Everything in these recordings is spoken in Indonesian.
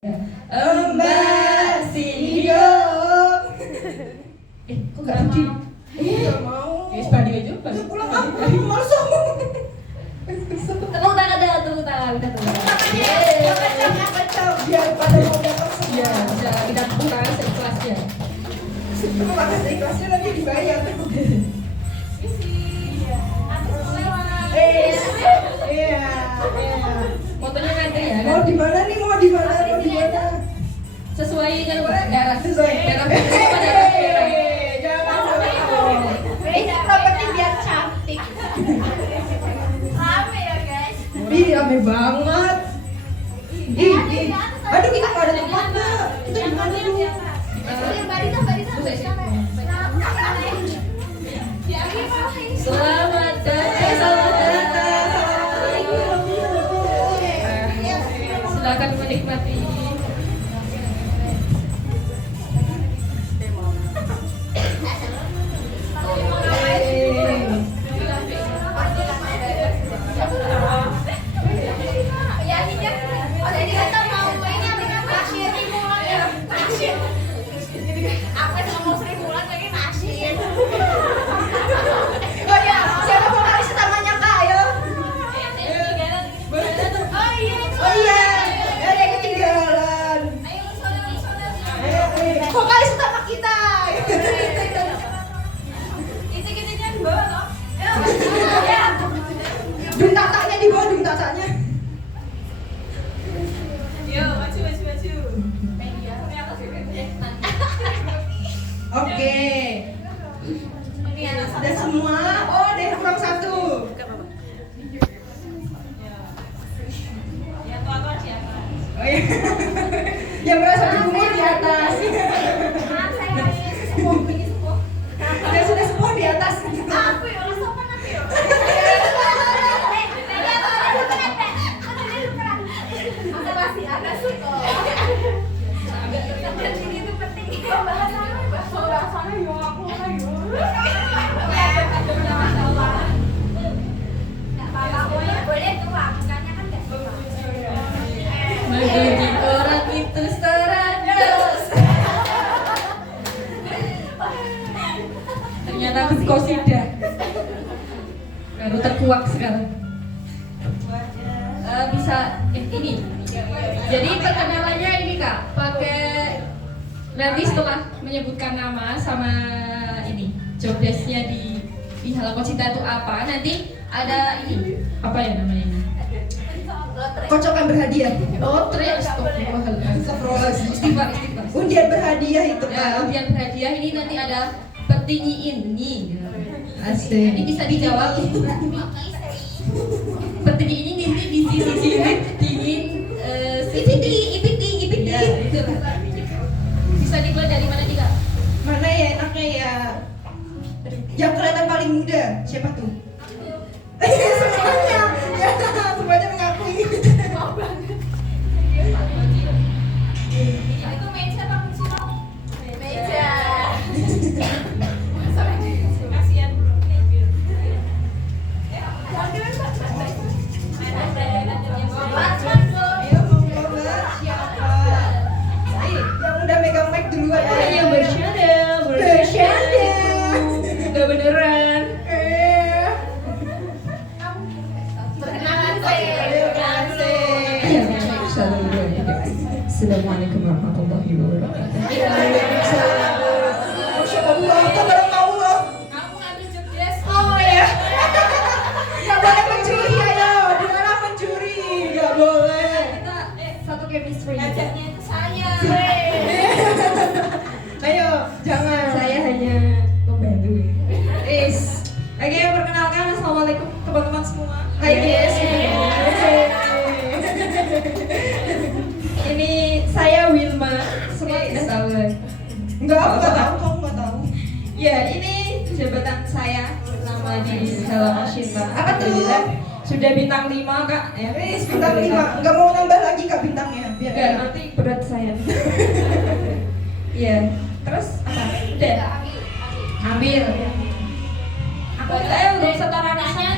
Mbak sini dong. Kok gak sudi? Gak mau. Ya sebanding aja. Udah pulang aku malas sama. Tepuk tangan dah, tepuk tangan, kita tepuk tangan. Pecah biar pada mau dapat Ya, semua. bisa kita tepuk tangan seikhlasnya. Terima kasih ikhlasnya nanti dibayar. Iya. Fotonya nanti ya. Mau di mana nih? Mau di mana? Sesuai kan darah. Sesuai. Darah sama darah merah. Jangan sampai. Ini properti biar cantik. Rame ya guys. Ih, rame banget. Aduh, kita nggak ada tempatnya. Kita di mana dulu? Selamat datang, selamat datang. Silakan menikmati. Oh ya, siapa vokalis utamanya Kak? Ayo. Oh iya, ada yang ketinggalan. Ayo, vokalis utama kita. Dung tatanya di bawah, dung tatanya. Oke. Sudah semua. Oh, ada yang kurang satu. Oh iya. Yang merasa berumur di atas. Yang sudah sepuh di atas. Mendidik orang itu seratus. Ternyata berkosidah. Baru terkuak sekarang. Bisa ini. Jadi perkenalannya ini Kak, pakai nanti setelah menyebutkan nama sama ini job desk-nya di Halaman Cinta itu apa, nanti ada ini apa ya namanya ini? Kocokan berhadiah. Lotre, astagfirullahaladzim. Istighfar. Undian berhadiah itu Ya, kan. undian berhadiah ini nanti ada petinyi ini. Asik. Ini bisa dijawab. Petinyi ini nanti di sini dingin. Ipiti. Ya, itu lah. Bisa dibuat dari mana nih Kak? Mana ya enaknya ya? Yang kelihatan paling muda, siapa tuh? Semuanya. Ya, semuanya mengakui. Ayo monggo Mbak, siapa? Yang udah megang mic duluan. Ayo bersyada. Udah beneran. Assalamualaikum warahmatullahi wabarakatuh. Masya Allah, kok baru tahu loh. Oh ya. Gak boleh mencuri, ayo. Dilarang mencuri. Gak boleh. Satu chemistry. Ayo, jangan. Saya hanya membantu. Oke, perkenalkan. Assalamualaikum teman-teman semua. Hai, guys. Ini Saya Wilma. Semua tidak tahu. Enggak, aku nggak tahu. Kamu nggak tahu. Ya, ini jabatan saya selama di Halaman Cinta. Apa tuh? Alhamdulillah, sudah bintang 5 Kak. Ya, Bintang 5. Nggak mau nambah lagi Kak bintangnya. Biar Enggak, nanti berat saya. Iya. Terus apa? Udah. Ambil. Aku udah setara rasanya.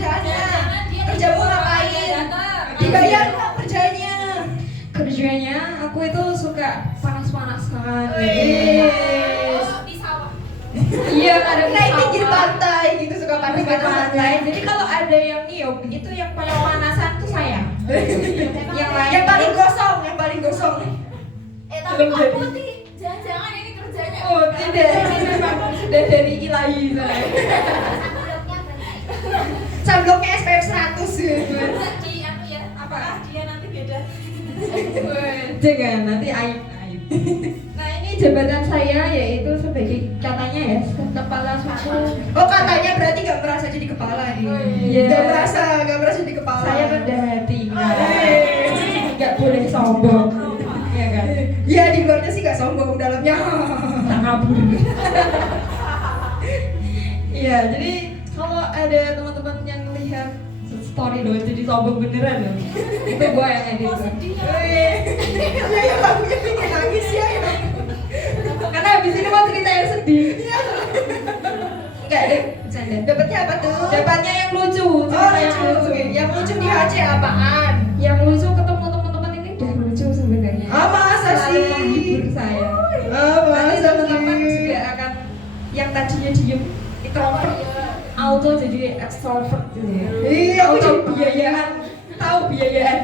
kerjaannya. Kerjaanmu ngapain? Dibayar nggak kerjaannya? aku itu suka panas-panasan. Oh, di sawah. Iya, ada di Naik pinggir sawah. pantai gitu suka Pantai. panas-panasan. Jadi kalau ada yang niup, itu yang paling panasan tuh saya. Yang lain Yang paling gosong, yang paling gosong. Tapi Belum kok jadi. putih? Jangan-jangan ini kerjanya. Oh tidak, ini memang sudah dari ilahi saya. Bloknya banyak. Sunblocknya SPF 100 gitu. Di aku ya. Apakah dia nanti beda? Jangan, nanti aib. Nah ini jabatan saya yaitu sebagai katanya ya kepala suku. Oh katanya berarti gak merasa jadi kepala nih. Iya. Gak merasa jadi kepala. Saya rendah hati. Nggak boleh sombong. Iya kan? Ya di luarnya sih gak sombong, dalamnya. Tak kabur. Iya, jadi kalau ada teman-teman yang lihat story loh jadi sombong beneran loh. Itu gua yang edit. Oh, sedih ya. Ya lagunya bikin nangis ya. Karena habis ini mau cerita yang sedih. Enggak deh, bercanda. Dapatnya apa tuh? Dapatnya yang lucu. Oh Cerita yang lucu. lucu. Yang lucu di HC apaan? Yang lucu ketemu teman-teman ini udah lucu sebenarnya. Ah, masa Selalu sih? menghibur saya. Nanti Masa teman-teman sih? juga akan yang tadinya diem introvert auto jadi extrovert gitu ya. Iya, aku Auto jadi biayaan, tahu biayaan.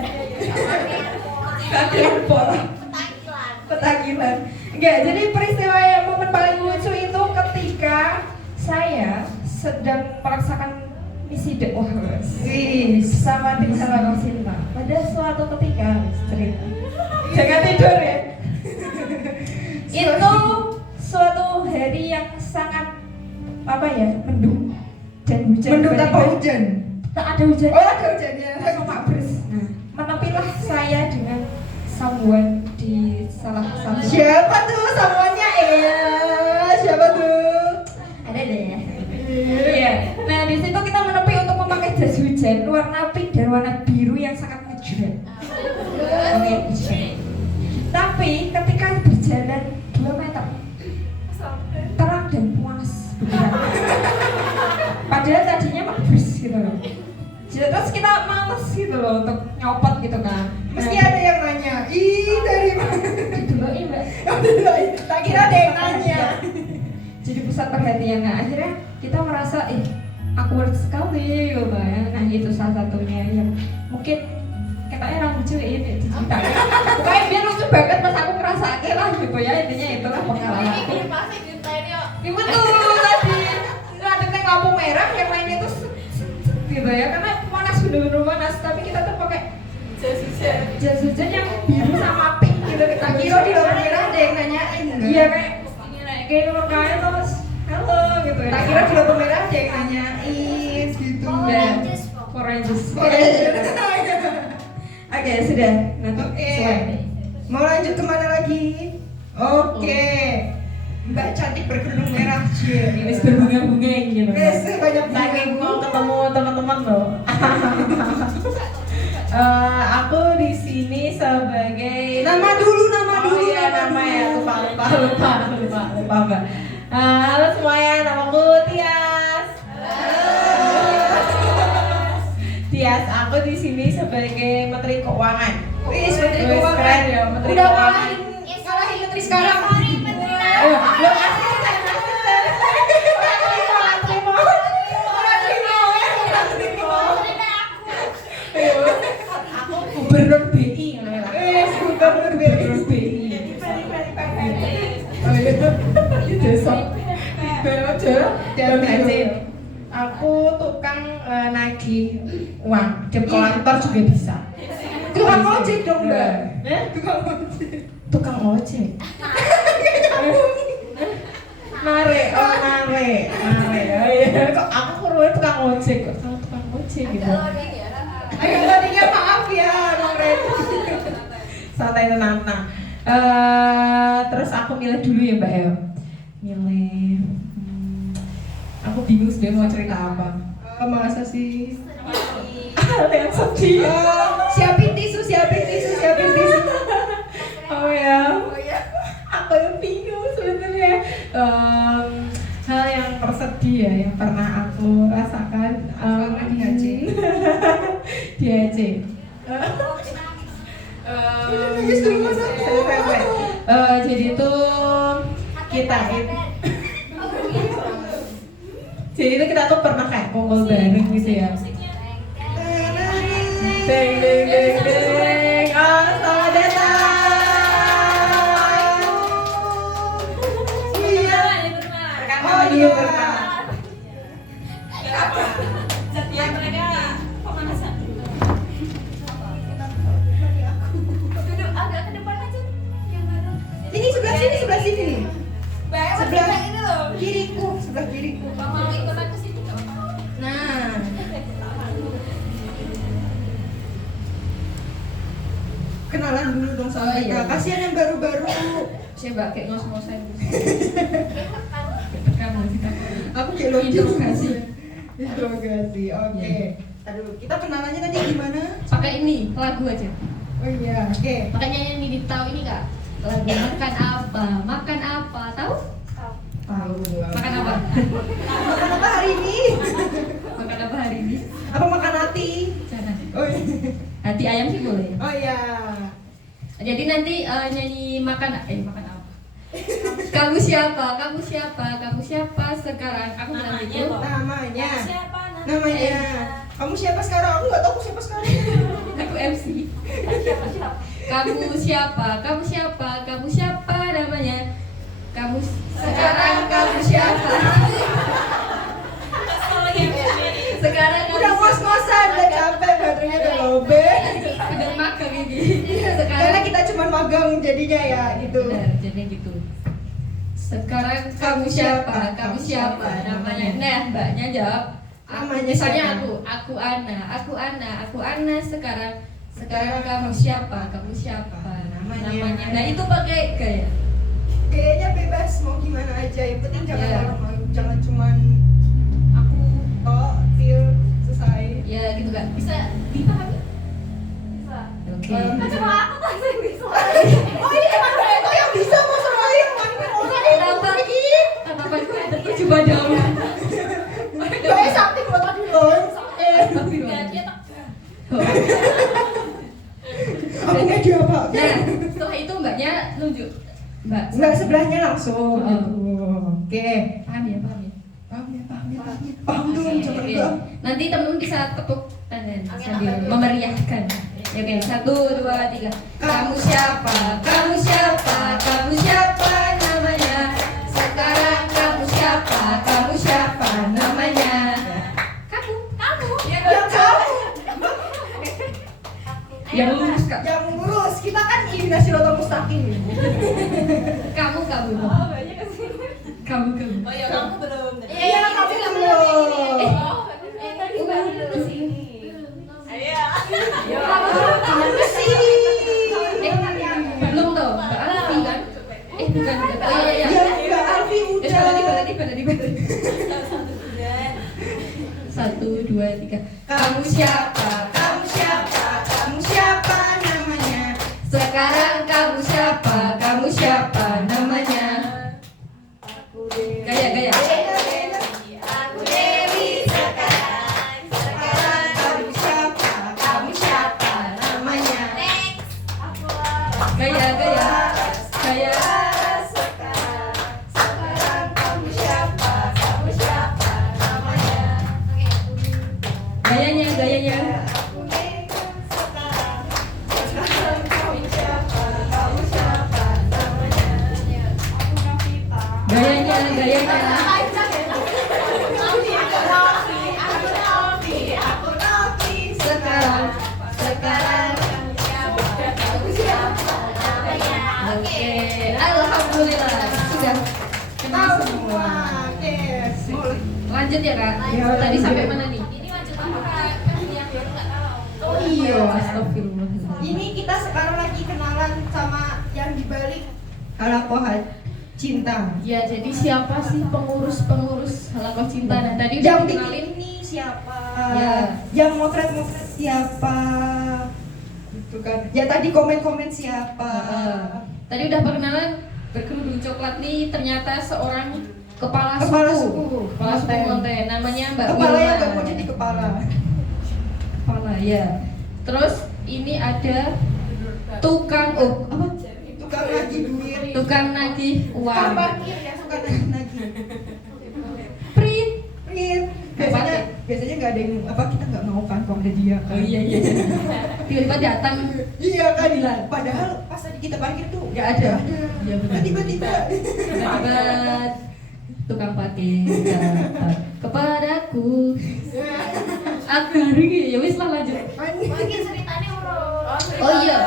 Bagian pola Petakilan. petakilan. Enggak, jadi peristiwa yang momen paling lucu itu ketika saya sedang merasakan misi dakwah Wih. sama tim Salam Cinta. Pada suatu ketika cerita. Jangan tidur ya. Itu suatu hari yang sangat apa ya, mendung dan hujan. Mendung tanpa tiba-tiba. hujan. Tak ada hujan. Oh ada hujannya. Langsung mabres. Nah, menepilah saya dengan someone di salah satu. Siapa tuh samuannya? Siapa tuh? Ada deh ya. Iya. Nah, di situ kita menepi untuk memakai jas hujan warna pink dan warna biru yang sangat ngejreng. Oke. Tapi ketika berjalan 2 meter, terang dan panas beneran. Padahal tadinya mabres gitu loh. Terus kita males gitu loh untuk nyopot gitu kan. Mesti ada yang nanya. Ih dari mana? Dideloi mbak. Tak kira ada yang nanya. Jadi pusat perhatian. Nah akhirnya kita merasa awkward sekali gitu ya. Nah itu salah satunya yang mungkin katanya orang lucu ini diceritakan. Pokoknya biar lucu banget pas aku ngerasa lah gitu ya, intinya itulah pengalaman. Ini biar pasti ceritain yuk. Ini betul tadi ngadepin lampu merah, yang lainnya tuh gitu ya, karena panas, bener-bener panas. Tapi kita tuh pakai jas hujan yang biru sama pink gitu. Kita Kira di lampu merah ada yang nanyain. iya kayak orang kaya terus halo gitu ya. Tak kira di lampu merah ada yang nanyain gitu. Oranges, Oranges. Oke. Oke sudah nanti Oke. selesai. Mau lanjut kemana lagi? Oke. Mbak cantik berkerudung merah. Wis berbunga-bunga gitu. Wes banyak Saking mau ketemu teman-teman loh. Aku di sini sebagai Nama dulu, nama Oh dulu. iya nama ya, lupa Mbak. Halo semuanya, namaku Tias. Tias, aku di sini sebagai Menteri Keuangan. Wis Menteri Wis, Keuangan. keren ya, Menteri Udah Keuangan. ngalahin Menteri sekarang. Sorry, Menteri Lo asisten. Aku Gubernur BI namanya. Wis Gubernur BI. Gubernur BI. Aku tukang nagih uang, debt collector juga bisa. Tukang ojek dong, Mbak. Eh? Tukang ojek. Tukang ojek. Nare, oh nare. Oh iya, kok aku kurang tukang ojek kok sama tukang ojek gitu. Ayo tadinya maaf ya, Bang Ren. Santai tenang. Terus aku milih dulu ya Mbak ya. Milih. Aku bingung sebenarnya mau cerita apa. Masa sih? Hal yang sedih. Siapin tisu. Oh ya. Aku yang bingung sebenarnya. Hal yang tersedih ya yang pernah aku rasakan Selama di Aceh. di Aceh. Nangis dulu Mas aku. jadi itu kita jadi itu kita tuh pernah kayak kumpul bareng gitu ya. Deng deng deng deng. Oh, selamat datang. Iya. Oh iya. Setiap mereka pemanasan. Duduk agak ke depan aja. Yang baru. Ini sebelah sini nih. Sebelah ini loh. kiriku, sebelah kiriku. Mau ikutan ke situ nggak apa-apa. Nah, kenalan dulu dong sama Oh, mereka. iya. Kasihan yang baru-baru. Coba kayak ngos-ngosan. Kamu kita. Aku kayak lo Interogasi. Interogasi. Oke. Aduh, kita kenalannya tadi gimana? Pakai ini lagu aja. Oh iya, oke. Makanya yang Didi tahu ini kak. Lagu makan apa? Makan apa? Tahu? Tahu. Makan apa? Makan apa hari ini? Makan apa hari ini? Apa makan hati? Jangan. Oh iya. Hati ayam sih boleh. Oh iya. Jadi nanti nyanyi makan apa? Kamu siapa? Kamu siapa? Kamu siapa sekarang? Aku bilang gitu. Namanya. Siapa Namanya. Kamu siapa sekarang? Aku nggak tahu aku siapa sekarang. Aku MC. Kamu siapa? Kamu siapa? Kamu siapa namanya? Kamu sekarang kamu siapa? Sekarang kamu Udah ngos-ngosan, udah capek, baterainya udah lobek. udah makan ini. Karena Sekarang kita cuma magang jadinya ya gitu. benar, jadi gitu. Sekarang kamu siapa? Kamu siapa namanya? Nah, mbaknya jawab. Namanya Misalnya siapa? aku Ana. Sekarang kamu siapa? Kamu siapa? Namanya. Nah, itu pakai gaya. Kayaknya bebas mau gimana aja, yang penting jangan Iya. malu-malu, jangan cuman aku feel selesai. Ya gitu kan. Bisa dipahami? Bisa. Oke. Kan cuma aku tuh yang bisa. Oh ini emang mereka yang bisa masalah yang main orang Kenapa? Kenapa gue ada tujuh badau? Kayak sakti lo tadi loh. Ya, dia tak. Aku nggak dia apa? Nah, setelah itu mbaknya nunjuk. Mbak, Nggak sebelahnya langsung. Oh. Gitu. Oke. paham ya? Paham dong, Oke, jangan oke. enggak. Nanti temen-temen bisa tepuk tangan Oke, sambil oke. memeriahkan. Ya, oke, 1, 2, 3. Kamu siapa? Kamu siapa? Kamu siapa namanya? Sekarang kamu siapa? Kamu siapa namanya? Kamu. Ya, Yang kamu, Yang lurus kak. yang lurus. Kita kan ini Sirotol Mustaqim. Kamu. Oh, banyak kesini. Kamu. Oh ya, kamu belum. Iya, kamu juga belum. ini. Tadi baru dulu sini. Iya. Kamu sih. Belum tuh, Mbak Alfi kan? Bukan. Oh iya. Ya, Mbak Alfi udah. Berarti. 1, 2, 3. Kamu siapa? Kamu siapa? Kamu siapa namanya? Sekarang kamu siapa? Kamu siapa namanya? Gaya. Aku Dewi sekarang. Sekarang kamu siapa? Kamu siapa namanya? Next. Aku Gaya. Sekarang kamu siapa? Kamu siapa namanya? Gayanya. Aku Dewi sekarang. Sekarang kamu siapa? Kamu siapa namanya? Aku Nafita. Gayanya. Aku Novi. Sekarang. Kamu siapa namanya? Oke. Alhamdulillah sudah kenal Tahu semua. semua. Oke. Boleh. Lanjut ya kak. Ya, Tadi lanjut. sampai mana nih? Ini lanjut apa kak? Kan yang baru nggak tahu. Oh iya. Astagfirullah. Ini kita sekarang lagi kenalan sama yang dibalik halakohat cinta. Ya, jadi siapa sih pengurus Halakoh Cinta? Nah, tadi udah Yang bikin dikenalin. ini siapa? Ya. Yang motret siapa? Gitu kan. Ya tadi komen siapa? Tadi udah perkenalan berkerudung coklat nih ternyata seorang kepala Kepala suku. suku. Kepala suku Monten. Namanya Mbak Kepala yang Wilma. gak mau jadi kepala. Kepala ya. Terus ini ada tukang apa? Tukang ngaji duit. tukang nagih uang. Parkir yang suka nagih. Prit. Biasanya nggak ada yang kita nggak mau kan kalau ada dia kan. Oh iya. Tiba-tiba datang. Iya kan, padahal pas tadi kita parkir tuh Nggak ada. Iya benar. Tiba-tiba. Sahabat tukang parkir datang kepadaku. Aku hari ya wis lah lanjut. Mungkin ceritanya urut. Oh iya.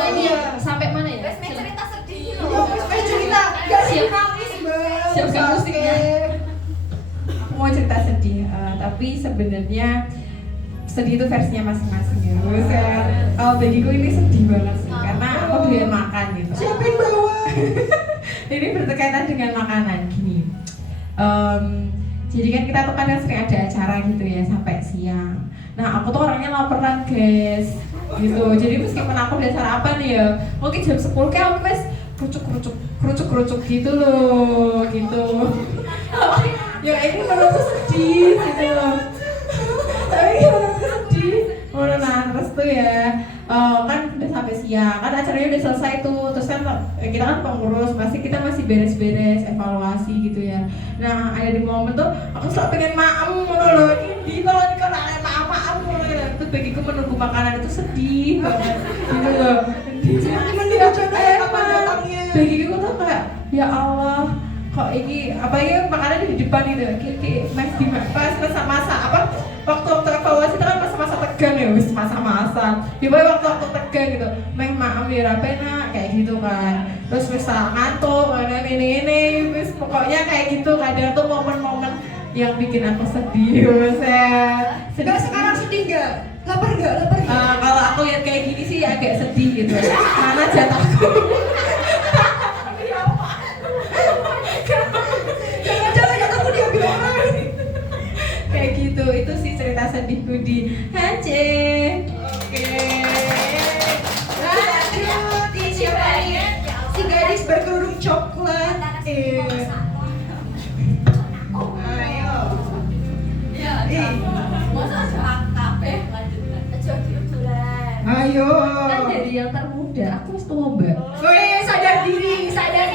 Oh iya. Sampai mana ya? Wes mek cerita sedih Iya, loh. cerita. Gak Siap. nangis bang. Siapkan musiknya. Aku mau cerita sedih, tapi sebenarnya sedih itu versinya masing-masing ya. Terus kan, kalau bagiku ini sedih banget sih, karena aku doyan makan gitu. Siapa yang bawa? Ini berkaitan dengan makanan gini. Jadi kan kita tuh kadang sering ada acara gitu ya sampai siang. Nah aku tuh orangnya laparan guys, gitu. Jadi meskipun aku udah sarapan ya, mungkin jam 10 kayak aku mas kerucuk gitu loh, gitu. Ya ini menurutku sedih gitu loh. Tapi menurutku sedih. Nah terus tuh ya, kan udah sampai siang, kan acaranya udah selesai tuh. Terus kan kita kan pengurus, pasti kita masih beres-beres, evaluasi gitu ya. Nah ada di momen tuh, aku selalu pengen maem loh. Ini kalau ada maem terus bagiku menunggu makanan itu sedih banget gitu loh. Menunggu jodoh ya kapan datangnya. Bagiku tuh kayak, ya Allah, kok ini apa ya makanan di depan itu kayak mas di pas masa-masa apa waktu evaluasi itu kan masa-masa tegang ya wis masa-masa tiba waktu tegang gitu maaf ya rapena kayak gitu kan terus bisa ngantuk ini wis pokoknya kayak gitu kadang tuh momen-momen yang bikin aku sedih Enggak sekarang sedih enggak? Lapar enggak? Kalau aku lihat kayak gini sih agak sedih gitu mana jatahku. Jangan aku diambil orang. Kayak gitu, itu sih cerita sedihku di Aceh. Oke. Lanjut, ini siapa nih? Si gadis berkerudung coklat. Ayo. Masa cakap lanjut jualan. Ayo. Kan dari yang termuda, aku harus tua mbak. Woi, sadar diri. Sadar.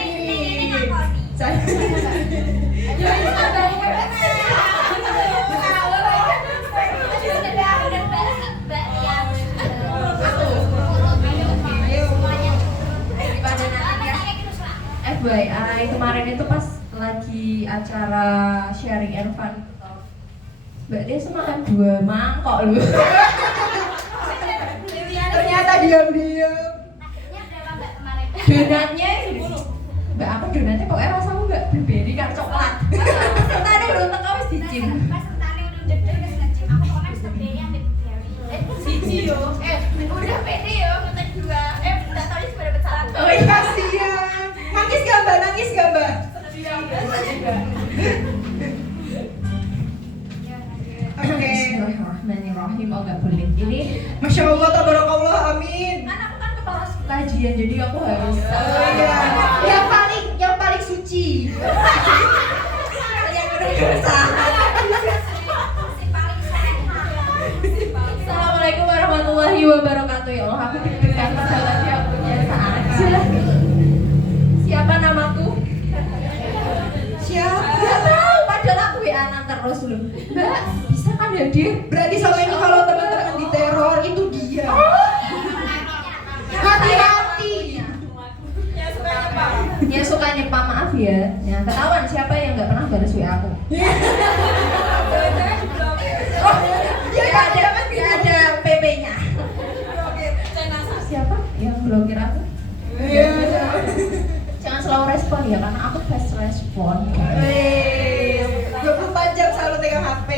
Ya ini kabarnya FYI kemarin itu pas lagi acara sharing and fun Mbak Des makan 2 mangkok loh. Ternyata diam-diam. Donatnya Mbak apa donatnya pokoknya rasanya Mbak blueberry kan coklat. Tadi udah tak wis dicim. Siji yo, udah pede yo, minta 2. Enggak tahu dia sudah dapat 1. Oh iya, kasihan. Nangis gak mbak? Oke. Bismillahirrahmanirrahim. Oh nggak boleh. Ini Masya Allah, tabarakallah, amin. Kan aku kan kepala kajian jadi aku harus. Oh iya. Yang paling suci. yang udah dosa. Si paling sehat. Assalamualaikum warahmatullahi wabarakatuh. Ya Allah, aku deg-degan soalnya aku biasa aja. Siapa namaku? Siapa? Gak tahu, padahal aku WA-an terus loh. Mbak, bisa kan ya dia? Berarti sama ini kalau teman-teman diteror itu dia. Hati-hati. Ya suka nyepam, maaf ya. Ya ketahuan siapa yang nggak pernah balas WA aku. Gak ada PP-nya. Siapa yang blokir aku? Jangan selalu respon ya, karena aku fast respon. 24 jam selalu pegang HP.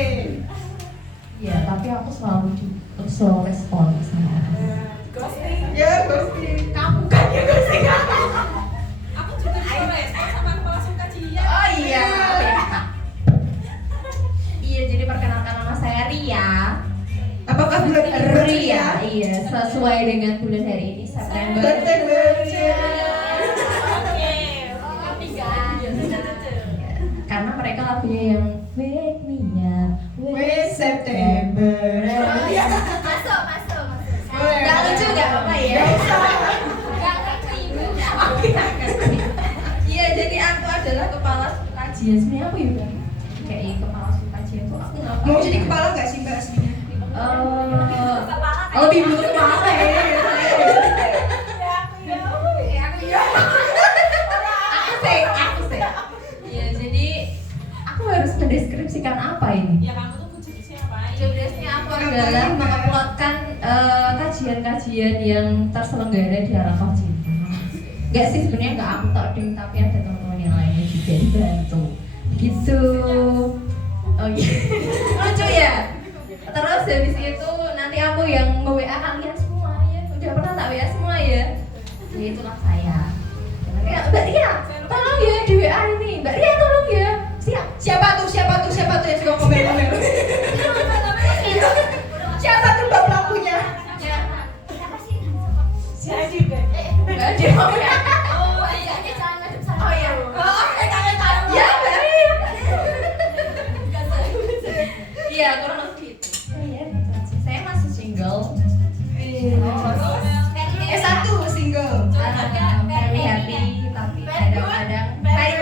Iya, tapi aku selalu slow respon sama orang. Ya, ghosting. Kamu kan ya ghosting. Aku juga slow respon sama kepala sukajian. Oh iya. Iya, jadi perkenalkan nama saya Ria. Apakah bulan ini Ria, iya, sesuai dengan bulan hari ini September. Karena mereka lagunya yang Wake Me Up, Wake September. Masuk. Boleh. Gak lucu gak apa-apa ya. Gak ngerti. Oke, kajian sebenarnya aku ya udah kayak kepala suku kajian tuh aku nggak Mau jadi kepala nggak sih Mbak aslinya? lebih butuh kepala ya. Aku sih. Ya jadi aku harus mendeskripsikan apa ini? Ya kamu tuh jobdesknya apa? Jobdesknya aku adalah menguploadkan kajian-kajian yang terselenggara di Halaqah Cinta. Enggak sih sebenarnya enggak aku tok ding, tapi ada teman-teman yang lainnya juga dibantu. Gitu. Oh iya. Lucu ya? Terus habis itu nanti aku yang nge-WA kalian semua ya. Udah pernah tak WA semua ya? Ya itulah saya. Ya, Mbak Ria, tolong ya di WA ini. Mbak Ria tolong ya. Siap. Siapa tuh yang suka komen-komen? Siapa tuh Mbak pelakunya? Jadi deh. Enggak ada. Oh iya, jangan ngadep sana. Oh iya. Ya, Mbak Ria. Iya, kurang lebih itu. Iya, saya masih single. S1 single. Very happy, tapi kadang-kadang very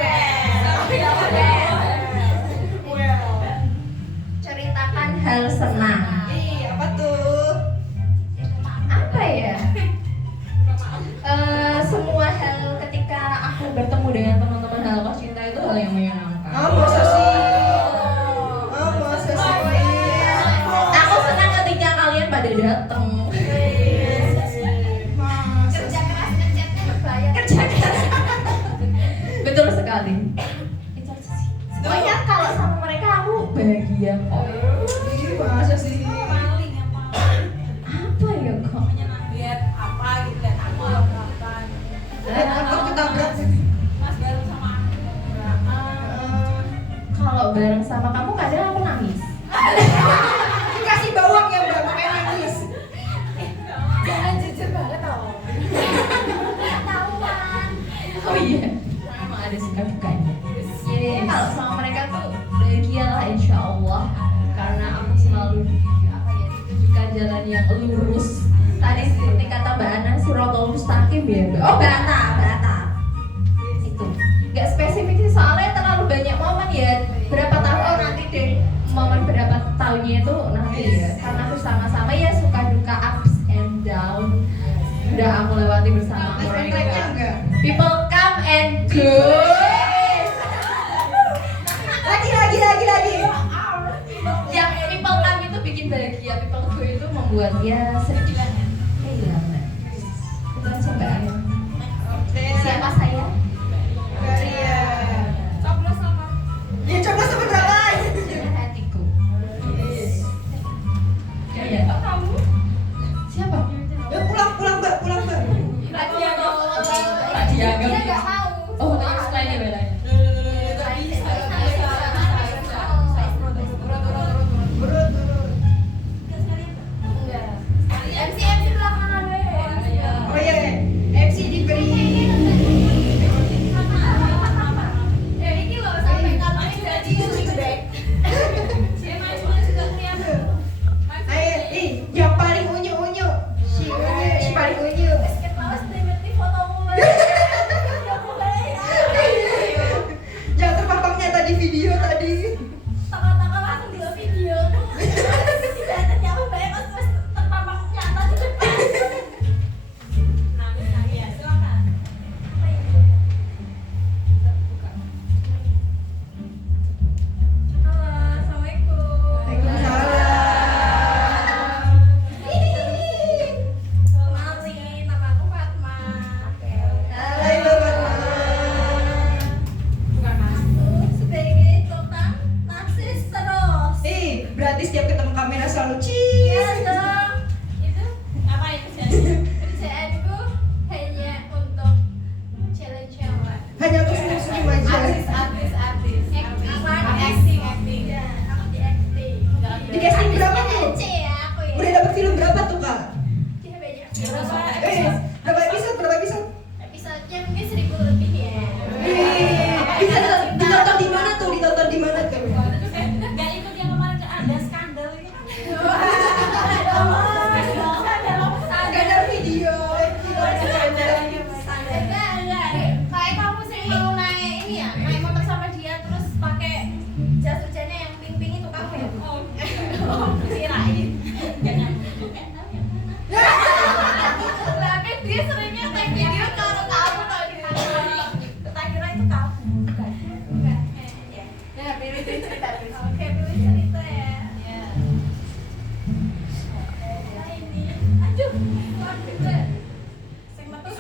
ceritakan hal senang. Apa tuh? Apa ya? Semua hal ketika aku bertemu dengan teman-teman Halaqah Cinta itu hal yang menyenangkan. Masa sih? Aku senang ketika kalian pada datang. Kerja keras ngechatnya berbayar. Kerja keras. Betul sekali. Itu aja sih. Pokoknya kalau sama mereka aku bahagia kok. Masa sih? Paling yang Apa ya kok? lihat apa gitu, lihat aku tabrakan. Aku ketabrak. Mas bareng sama aku tabrakan. Kalau bareng sama kamu kadang aku nangis. Dikasih bawang ya Mbak, makanya nangis. Jangan jujur banget tau. Ketahuan. Oh iya. Emang ada suka dukanya. Jadi kalau sama mereka tuh bahagia lah insya Allah. Karena aku selalu ditunjukkan jalan yang lurus. Tadi seperti kata Mbak Ana, Siratal Mustaqim ya Mbak. Oh bata. Itu. Gak spesifik sih soalnya terlalu banyak momen ya. Berapa tahun nanti deh momen berapa tahunnya itu nanti ya. Karena bersama-sama ya suka duka ups and down. Udah aku lewati bersama Track-nya mereka. enggak? People come and go. Lagi. Yang people come itu bikin bahagia, people go itu membuat ya sedikit kehilangan. Itu aja Mbak Aya. Siapa saya? Iya. Coblos sama. Ya coba seberapa? Dengan hatiku. Ya. Kamu? Siapa? Ya pulang Mbak. Dia nggak mau. Oh, tanya selain ini Mbak. MC belakangan deh. Oh iya, MC diberi. Ya ini loh sampai katanya jadi feedback. Si Majma juga kelihatan. Ayo, yang paling unyu. Si paling unyu. Basket lawas deh fotomu.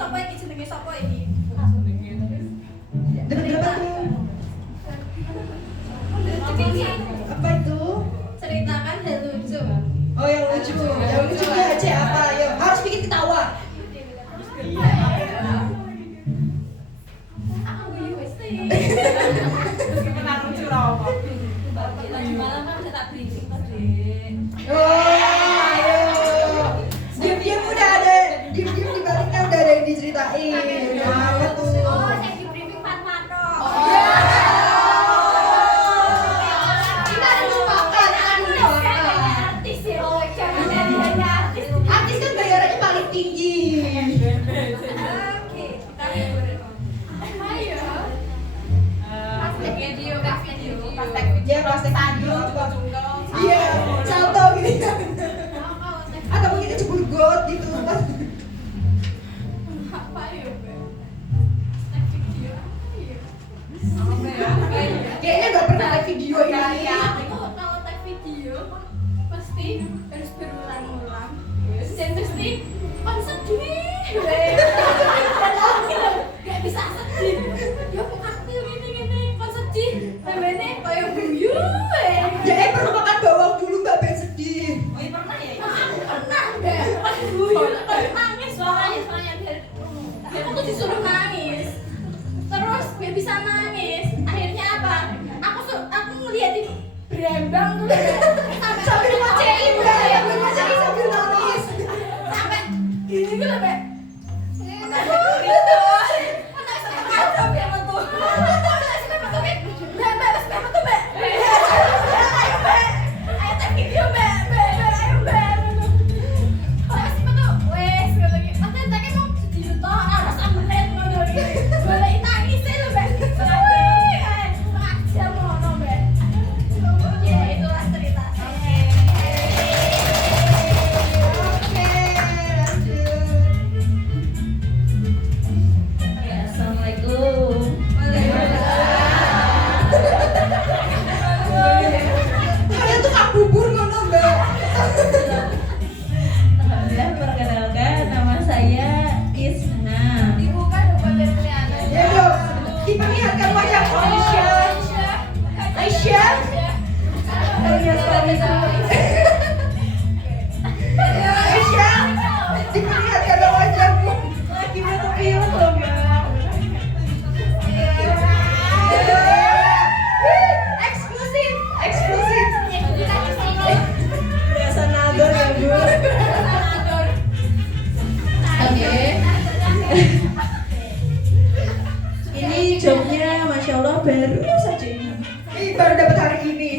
sapa iki jenenge sapa iki? Dapat berapa tuh? Apa itu? Ceritakan hal lucu. Oh yang lucu. Yang lucunya aja apa? Ayo, harus bikin ketawa. Aku guyu wis sih. Meskipun aku curang. Tadi malam kan udah tak briefing Mas Dek. Oh, ayo. Diam-diam udah ada. Diam-diam di baliknya udah ada yang diceritain. Apa tuh? Oh, saya di briefing Fatmato. Kita ada lupakan, Artis ya, oh jangan hanya artis. Artis kan bayarannya paling tinggi. Oke, ayo. Pas video, Ya plastik video apa? Iya, contoh gini kan. Atau mungkin kecebur got gitu pas. Apa ya, Be? Snack video apa ya? Kayaknya nggak pernah live video ini. Kalau tag video pasti harus berulang-ulang dan pasti sedih dan aku gak bisa sedih ya aku aktif gini sedih ini kayak guyu Jadi perlu makan bawang dulu Mbak Ben sedih. oh iya pernah ya? Aku pernah deh pas guyu tapi nangis suaranya biar aku tuh disuruh nangis terus gak bisa nangis akhirnya apa? Aku ngeliatin berembang tuh Sambil ngocein Mbak, sambil ngocein sambil nangis. sampai gini gue sampai itulah cerita saya. Oke, lanjut. Ya, assalamualaikum. Kalian tuh kak bubur ngono Mbak. Alhamdulillah, perkenalkan nama saya Isna. Dibuka dong dari kelihatan. Ya dong, diperlihatkan wajahmu Aisyah. Aisyah. Aisyah, diperlihatkan wajahmu. Lagi butuh film loh, Mbak. Eksklusif, eksklusif. Berasa nagor ya, Bu. Oke. Ini jobnya Masya Allah baru saja ini. Ini baru dapat hari ini.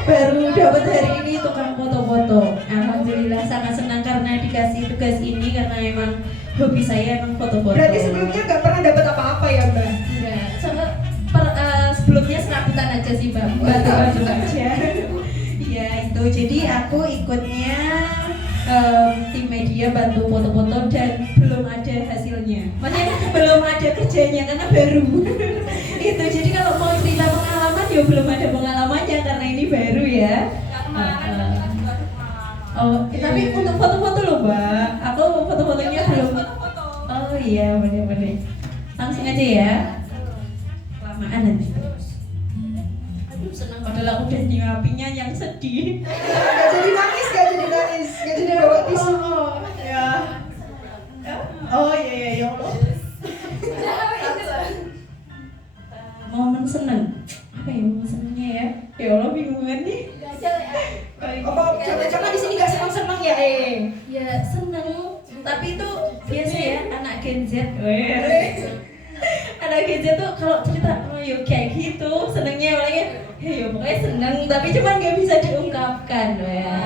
Baru dapat hari ini tukang foto-foto. Alhamdulillah sangat senang karena dikasih tugas ini karena emang hobi saya emang foto-foto. Berarti sebelumnya nggak pernah dapat apa-apa ya Mbak? Enggak, sebelumnya serabutan aja sih Mbak. Bantu-bantu aja. Iya itu. Jadi aku ikutnya tim media bantu foto-foto dan belum ada hasilnya. Maksudnya belum ada kerjanya karena baru. Itu. Jadi kalau mau cerita pengalaman ya belum ada pengalamannya karena ini baru ya. Oh, tapi untuk foto-foto loh Mbak. Aku foto-fotonya belum. Oh iya, boleh. Langsung aja ya. Kelamaan nanti. Aduh senang padahal aku udah nyiapinnya yang sedih. Gak jadi nangis, gak jadi nangis, gak jadi bawa tisu. Ya. Oh iya ya Allah. Momen seneng. Apa ya momen senengnya ya? Ya Allah bingung kan nih. Apa jangan-jangan di sini gak senang-senang ya Ya seneng, tapi itu biasa ya anak Gen Z. Anak Gen Z tuh kalau cerita oh yuk kayak gitu senengnya orangnya ya pokoknya seneng tapi cuma nggak bisa diungkapkan ya.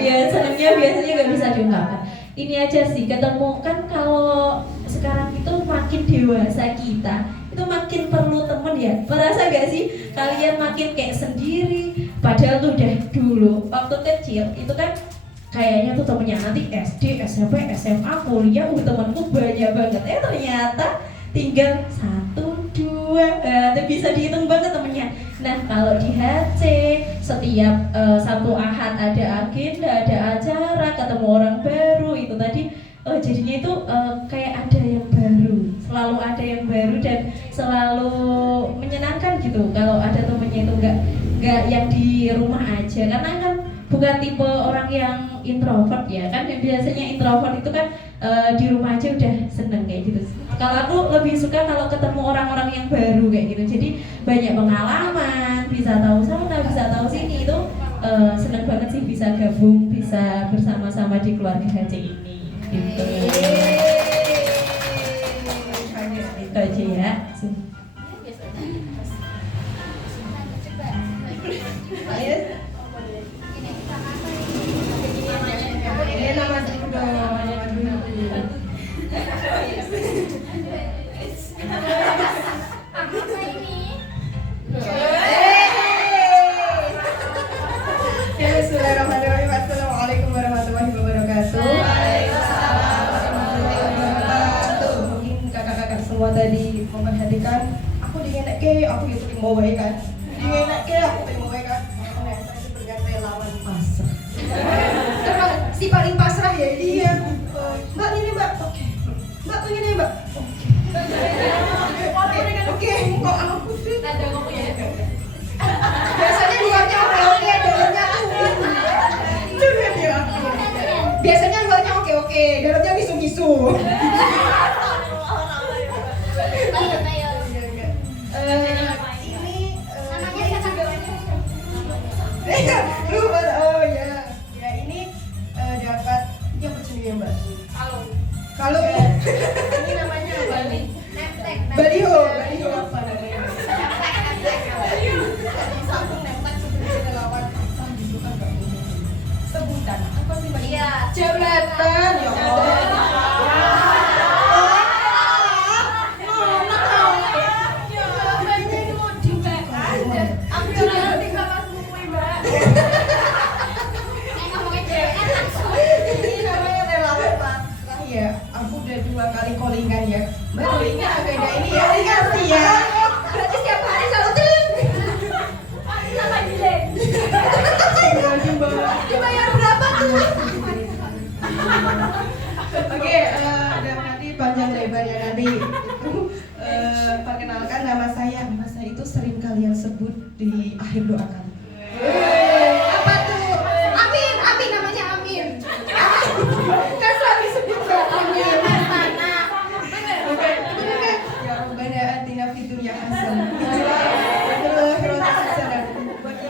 Ya senengnya biasanya nggak bisa diungkapkan. Ini aja sih ketemu kan kalau sekarang itu makin dewasa kita itu makin perlu temen ya. Merasa gak sih kalian makin kayak sendiri padahal tuh udah dulu waktu kecil itu kan kayaknya tuh temennya nanti SD, SMP, SMA, kuliah temanku banyak banget ternyata tinggal 1, 2 itu bisa dihitung banget temennya. Nah kalau di HC setiap satu ahad ada agenda, ada acara, ketemu orang baru itu tadi jadinya itu kayak ada yang baru, selalu ada yang baru dan selalu menyenangkan gitu kalau ada temennya itu nggak yang di rumah aja, karena kan bukan tipe orang yang introvert ya kan, yang biasanya introvert itu kan di rumah aja udah seneng kayak gitu. Kalau aku lebih suka kalau ketemu orang-orang yang baru kayak gitu, jadi banyak pengalaman, bisa tahu sana, bisa tahu sini, itu seneng banget sih bisa gabung, bisa bersama-sama di keluarga HC ini gitu. Itu aja ya. Ini nama dulu dong, nama dulu. Apa ini? Ya, bismillahirrahmanirrahim. Assalamualaikum warahmatullahi wabarakatuh. Mungkin kakak-kakak semua tadi memperhatikan aku dingenek ke, aku gitu mau baik kan. Dingenek ke, aku mau baik kan. Saya sebagai relawan pasrah. Terus si paling pasrah ya dia. Mbak ini mbak, oke. Mbak ini mbak, oke. Kok aku sih? Ada ngomong ya. Biasanya luarnya oke, dalamnya tuh. Coba dia. Biasanya luarnya oke, dalamnya bisu-bisu. Oh ya, ya ini dapat yang percaya mbak. Kalau ini namanya apa nih? Baliho apa namanya? Sabun nempel seperti relawan pasang gitu kan mbak. Sebutan apa sih mbak? Iya. Jabatan ya Allah. Ini namanya relawan pasrah ya. Aku udah 2 kali callingan ya. Mbak callingnya beda ini ya. Ini ngerti ya. Berarti setiap hari selalu dibayar berapa? Oke, dan nanti panjang lebar ya nanti. Perkenalkan nama saya itu sering kalian sebut di akhir doa kami. Apa tuh? Amin namanya Amin. Kan selalu disebut Amin. Oke. Ya Rabbana atina fid dunya hasanah.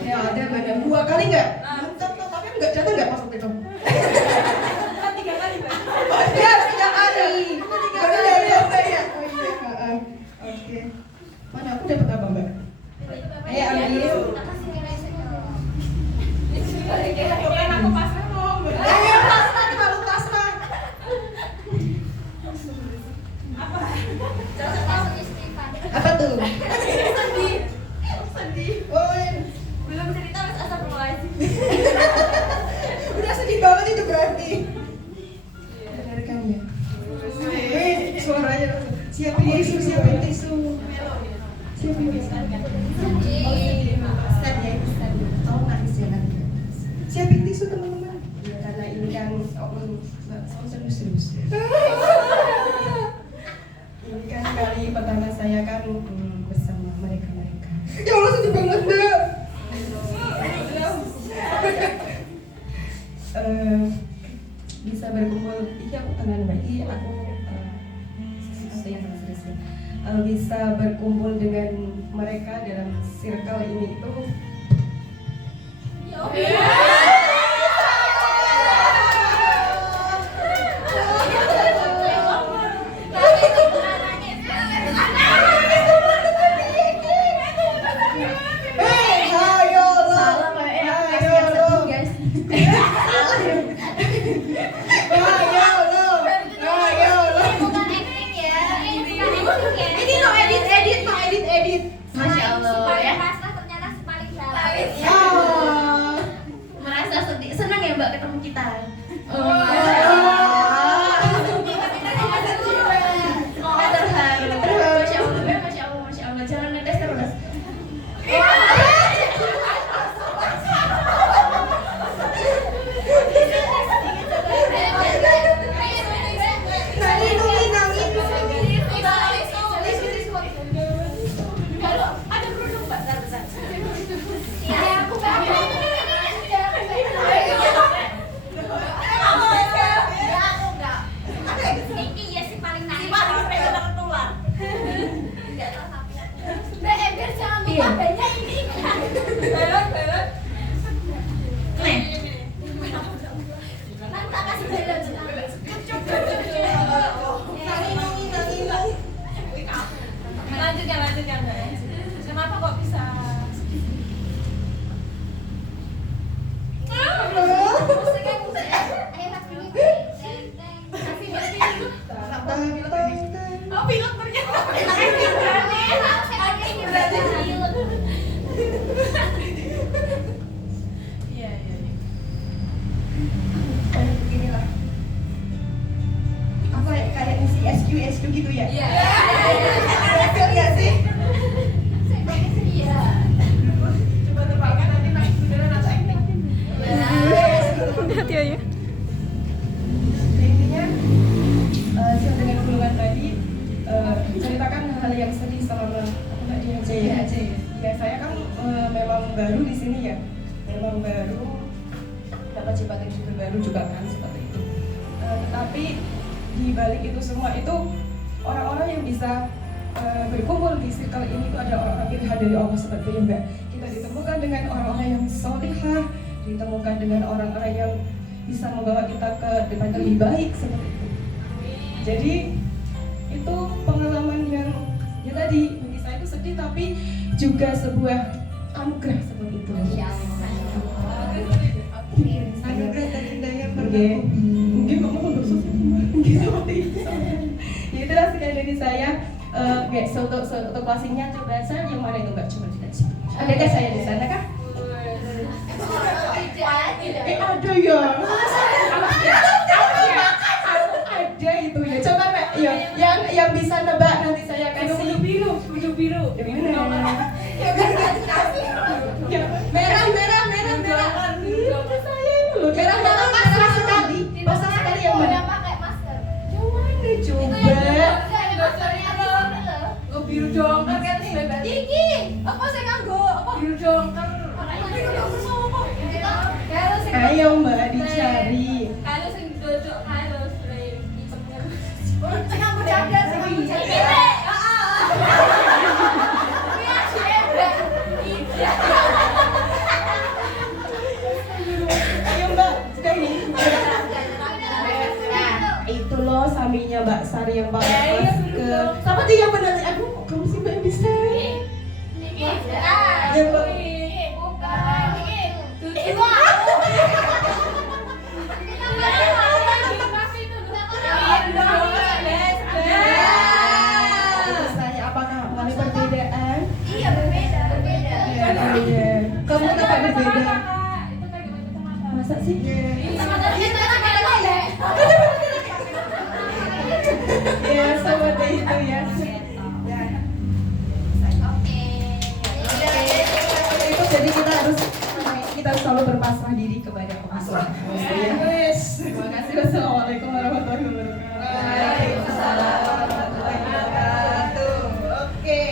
Ya ada pada 2 kali enggak? Mantap loh, tapi enggak jatuh enggak pas waktu itu. 3 kali, Mbak. Oh iya, 3 kali. Baru dari apa ya? Oh iya, heeh. Oke. Mana aku dapat apa, Mbak? Ambil. Bukan aku pasrah dong. Pasrah terlalu pasrah. Apa tuh? Sedih. Oh, Belum cerita mas asal mulai. udah sedih banget itu berarti. Benar kan ya? Suaranya siapin tisu. Siapin tisu. Tahu nangis ya nanti. Siapin tisu teman-teman. Ya, karena ini kan serius. Ini kan kali pertama saya kan bersama mereka. Ya Allah sedih banget deh. Bisa berkumpul, iya aku tangan baik, aku sesuatu yang sangat serius ya. Bisa berkumpul dengan mereka dalam circle ini itu. Masya Allah ya. Pasrah ternyata paling salah. Merasa sedih, senang ya Mbak ketemu kita. Terharu. Masya Allah, jangan netes terus. S2 gitu ya? Iya. Betul nggak sih? Iya. Coba tebakkan nanti naik beneran atau acting? Hati ya. Nah, intinya saya dengan gulungan tadi ceritakan hal yang sedih selama aku nggak di HC ya. Ya saya kan memang baru di sini ya, memang baru dapat jabatan juga baru juga kan seperti itu. Tetapi di balik itu semua itu orang-orang yang bisa berkumpul di circle ini itu ada orang-orang pilihan dari Allah seperti itu Mbak. Kita ditemukan dengan orang-orang yang solihah, ditemukan dengan orang-orang yang bisa membawa kita ke depan yang lebih baik seperti itu. Jadi itu pengalaman yang ya tadi bagi saya itu sedih tapi juga sebuah anugerah seperti itu. Anugerah terindah yang pernah mungkin kamu bersosial mungkin seperti itu. Ya itulah sekian dari saya. Guys, untuk closingnya coba saya yang mana itu Mbak, coba kita cek. Adakah saya di sana kah? Ada ya. Ada itu ya. Coba Mbak, ya, yang bisa nebak nanti saya kasih. Biru. Mana? Ya, merah. Itu saya itu loh. Merah basah sekali. Basah sekali yang mana? pakai masker. Yang mana coba? Biru dongker kan bebas. Iki, apa sih nganggo? Apa Biru dongker. Ayo Mbak dicari. Kalau sing dodok kalau spray hitamnya. Sing nganggo cadar, sing nganggo cadar. Ayo Mbak, sudah ini. Nah, itu loh saminya Mbak Sari yang pakai masker. Sama tuh yang benar. Aduh, kok kamu sih Mbak yang bisa? Ya Mbak. Terus tanya apakah mengalami perbedaan? Iya berbeda. Iya. Kamu tak berbeda. Masa sih? Ya, seperti itu ya. Itu jadi kita harus selalu berpasrah diri kepada Allah. Terima kasih. Wassalamualaikum warahmatullahi wabarakatuh. Waalaikumsalam warahmatullahi wabarakatuh. Oke.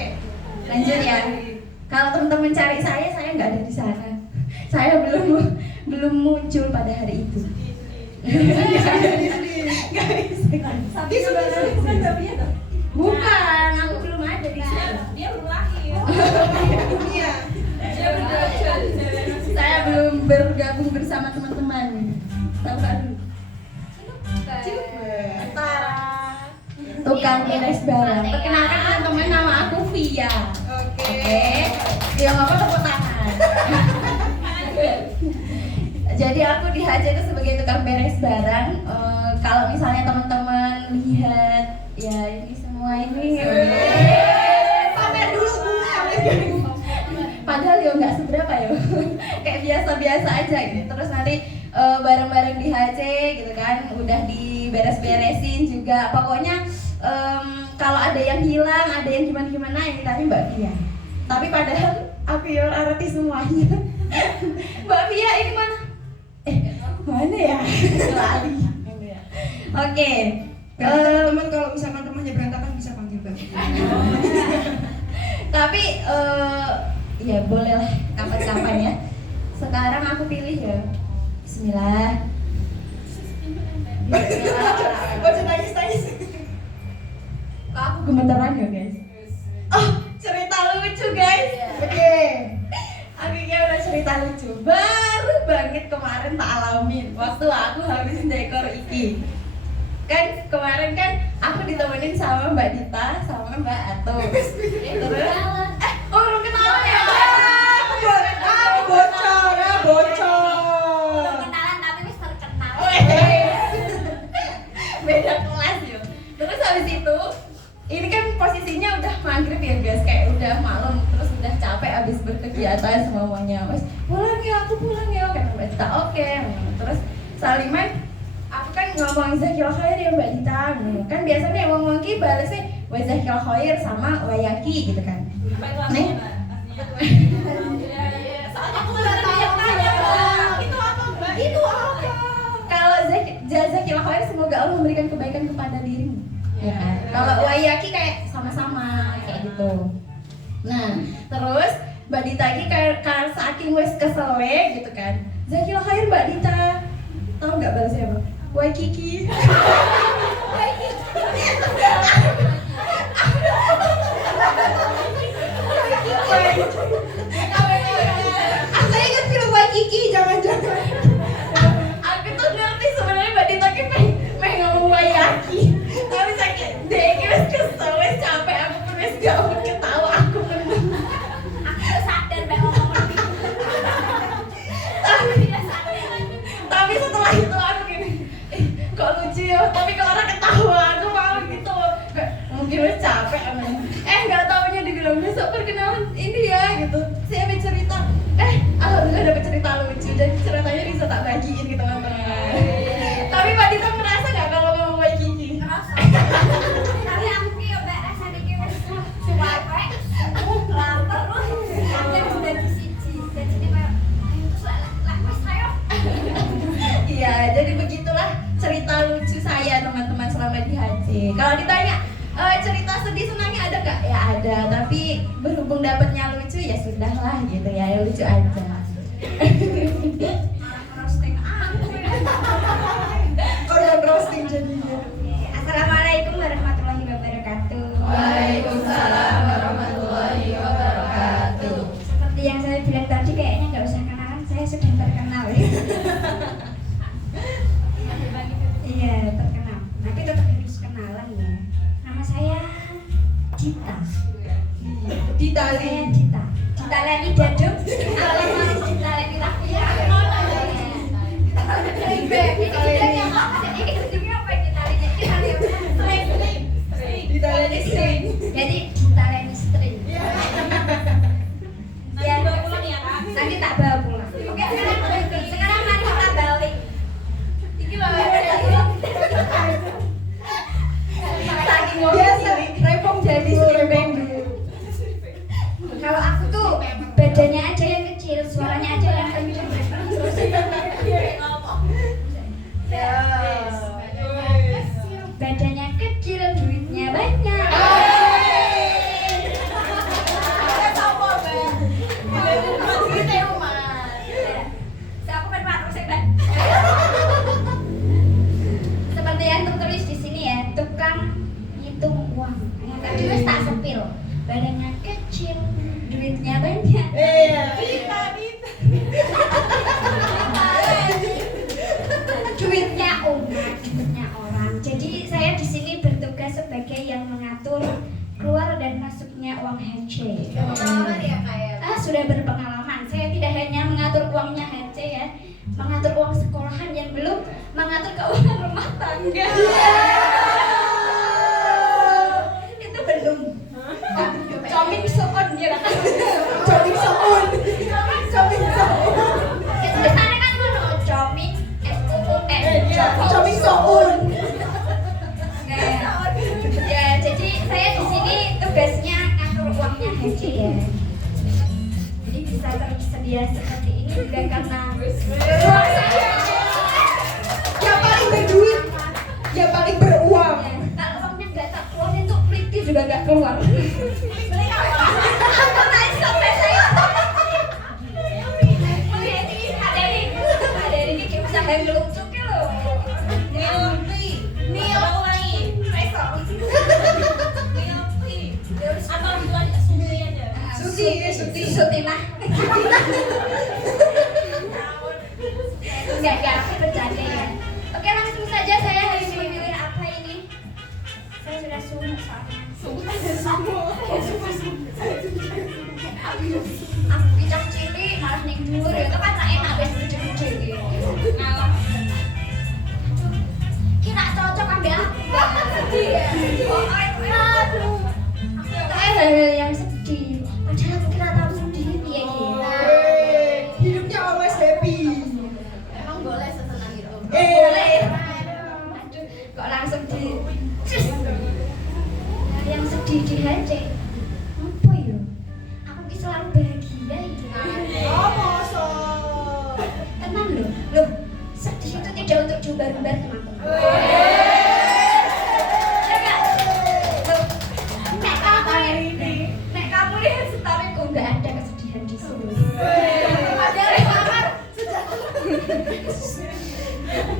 Lanjut ya. Kalau teman-teman cari saya nggak ada di sana. Saya belum muncul pada hari itu. Tapi sebenarnya Bukan, aku belum ada di sana. Dia belum lahir. dunia. Dia berderajat. Saya belum bergabung bersama teman-teman. Tahu kan? Tukang beres barang. Perkenalkan teman-teman, nama aku Via. Oke. Ya nggak apa tepuk tangan. Jadi aku di HC itu sebagai tukang beres barang. Kalau misalnya teman-teman lihat ya ini semua ini. Pamer dulu Bu. Padahal ya nggak seberapa ya. Kayak biasa-biasa aja gitu. Terus nanti barang-barang di HC gitu kan udah diberes-beresin juga. Pokoknya kalau ada yang hilang, ada yang gimana-gimana ini tadi Mbak Via. Tapi padahal aku yang arti semuanya. Mbak Via ini mana? Mana ya? Lali. Oke. Teman-teman kalau misalkan rumahnya berantakan bisa panggil Mbak. Tapi ya bolehlah kapan-kapan ya. Sekarang aku pilih ya. Bismillah. Baca nangis. Kok aku gemeteran ya guys? Oh, cerita lucu guys. Oke. Akhirnya udah cerita lucu. Baru banget kemarin tak alamin waktu aku habis dekor iki. Kan kemarin kan aku ditemenin sama Mbak Dita sama Mbak Ato. Terus belum kenalan ya? Bocor. Kenalan tapi wis terkenal. Beda kelas ya. Terus habis itu ini kan posisinya udah maghrib ya guys, kayak udah malam, terus udah capek abis berkegiatan semuanya. Wes pulang ya, aku pulang ya, kata Mbak Dita. Oke. Terus Saliman, aku kan ngomong Zakil Khair ya Mbak Dita. Kan biasanya ngomong ki balesnya wa Zakil Khair sama wayaki gitu kan. Nih. Soalnya aku udah tanya itu apa Mbak? Itu apa? Kalau Zakil Khair semoga Allah memberikan kebaikan kepada dirimu. Ya kan? Kalau wayaki kayak sama-sama kayak gitu. Nah, terus Mbak Dita ini kayak saking wes kesele gitu kan. Zakil Khair Mbak Dita. Tahu nggak balasnya apa? Waikiki. Aku ingat film Waikiki, jangan-jangan. Aku tuh ngerti sebenarnya Mbak Dita ini pengen ngomong Waiyaki. Tapi sakit deh, wes kesel, wes capek, aku pun wes gak mau ketawa, aku menang. Aku sadar Mbak ngomong lebih. Tapi setelah itu aku gini, kok lucu ya, tapi kalau orang ketawa aku malu gitu. Mungkin wes capek emang. Nggak taunya dibilang besok perkenalan ini ya gitu. Saya mau cerita, alhamdulillah dapat cerita lucu dan ceritanya bisa tak bagiin ke teman-teman. Tapi Mbak Dita merasa nggak kalau ngomong kayak gini? Tapi aku ki Mbak rasane ki wis capek. Lapar terus. Aku udah di siji. Jadi kayak terus lah wis ayo. Iya, jadi begitulah cerita lucu saya teman-teman selama di haji. Kalau ditanya cerita sedih senangnya ada nggak? Ya ada, tapi berhubung dapatnya lucu ya sudahlah gitu ya, lucu aja. Roasting aku. Korban roasting jadinya. Assalamualaikum warahmatullahi wabarakatuh. Waalaikumsalam warahmatullahi wabarakatuh. Seperti yang saya bilang tadi kayaknya nggak usah kenalan, saya sudah terkenal ya. Iya terkenal, tapi tetap harus kenalan ya. Nama saya Dita. Dita Saya Dita. Dita Leni Dadung. Alias manis Dita Leni Rahia. Ini ujungnya apa Dita Leni? Kita lihat. Dita Leni String. Jadi Dita Leni String. Ya, pulang ya Kak. nanti tak bawa pulang. Oke, sekarang mari kita balik. Iki loh. Saking biasa, repong jadi stripping. Kalau aku tuh badannya aja yang kecil, suaranya aja yang kenceng. Badannya kecil, duitnya banyak. Seperti yang tertulis di sini ya, tukang hitung uang. Yang tadi wis tak sepil. Badannya kecil, duitnya banyak. Duitnya umat, duitnya orang. Jadi saya di sini bertugas sebagai yang mengatur keluar dan masuknya uang HC. Pengalaman ya Kak ya? Sudah berpengalaman. Saya tidak hanya mengatur uangnya HC ya, mengatur uang sekolahan yang belum mengatur keuangan rumah tangga. Itu belum. Coming soon ya. Coming soon. Coming soon. Itu di sana kan dulu coming SOON. Coming soon. Nah, ya jadi saya di sini tugasnya ngatur uangnya HC ya. Jadi bisa tersedia seperti ini juga karena uang saya. Yang paling berduit, yang paling beruang. Kalau uangnya nggak tak keluarin tuh Priti juga nggak keluar. Beli apa? Naik sampai saya. Ada ini kayak usaha yang lucu loh. Suti lah. Enggak, aku bercanda ya. Oke, langsung saja saya harus memilih apa ini. Saya sudah sumuk soalnya. Aku bicang cilik malah ning dhuwur ya, itu kan tak enak wis gede-gede iki. Ngalah. Ki nak cocok ambil aku. Sedih ya. Aduh. Aku hal yang sedih. Padahal aku kira tahu sedih piye iki. kok langsung di cus. Yang sedih di hati apa ya? Aku ki selalu bahagia itu. Oh, masa. Tenang loh, sedih itu tidak untuk diumbar-umbar teman-teman. Nek kamu lihat storyku nggak ada kesedihan di sini. Padahal kamar sudah.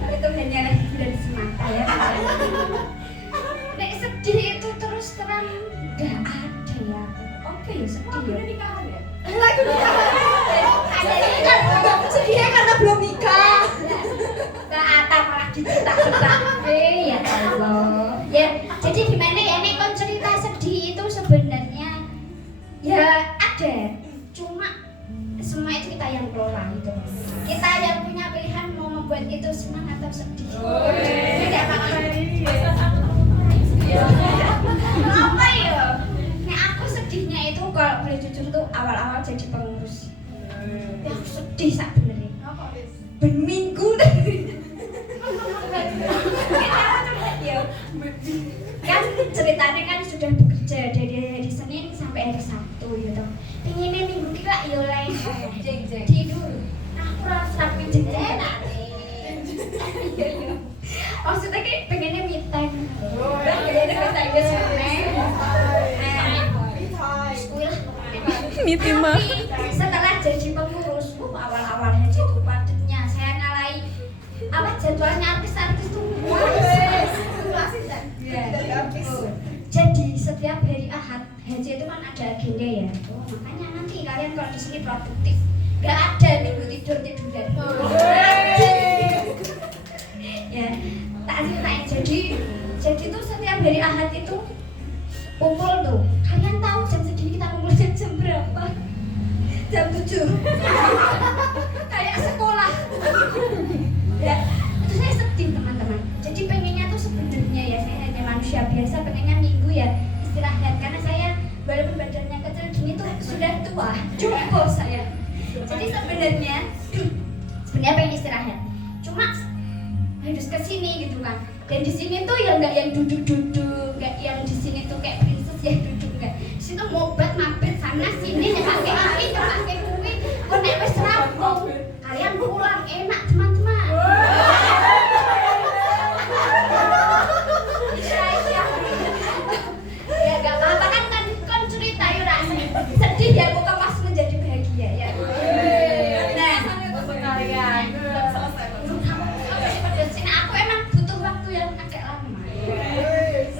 Itu hanya hiburan semata ya. Nek sedih itu terus terang nggak ada ya. Oke ya sedih ya. Nikahan ya? Lagi nikahan. Sedihnya karena belum nikah. Nah, Ata malah dicerita-cerita. Ya Allah. Ya, jadi gimana ya nek kon cerita sedih itu sebenarnya ya ada. Cuma semua itu kita yang kelola gitu. Kita yang punya pilihan mau membuat itu senang atau sedih. Jadi apa-apa. Apa ya? Nek aku sedihnya itu kalau boleh jujur tuh awal-awal jadi pengurus. Ya aku sedih sak benernya. Berminggu kan ceritanya kan sudah bekerja dari hari Senin sampai hari Sabtu gitu. Pinginnya minggu kita ya lain tidur. Nah aku rasa pijet maksudnya kayak pengennya me time. Pengennya bahasa Inggris setelah jadi pengurus, awal-awal haji itu padatnya saya nyalai apa jadwalnya artis-artis tuh jadi setiap hari Ahad haji itu kan ada agenda ya. Makanya nanti kalian kalau di sini produktif, nggak ada minggu tiduran. Ya tak ceritain jadi tuh setiap hari Ahad itu kumpul tuh. Kalian tahu jam segini kita kumpul jam berapa? Jam 7. Kayak sekolah. Ya, itu saya sedih teman-teman. Jadi pengennya tuh sebenarnya ya saya hanya manusia biasa, pengennya minggu ya istirahat karena saya walaupun badannya kecil gini tuh sudah tua, jompo saya. Jadi sebenarnya pengen istirahat. Cuma harus ke sini gitu kan. Dan di sini tuh ya nggak yang duduk-duduk, nggak yang di sini tuh kayak princess ya duduk nggak. Di situ ngobat mampir sana sini pakai ini pakai kue, kok nek wis rampung kalian pulang enak teman-teman. Ya nggak apa-apa kan cerita yuk sedih ya kok kemas menjadi bahagia ya. Nah, aku emang butuh waktu yang agak lama.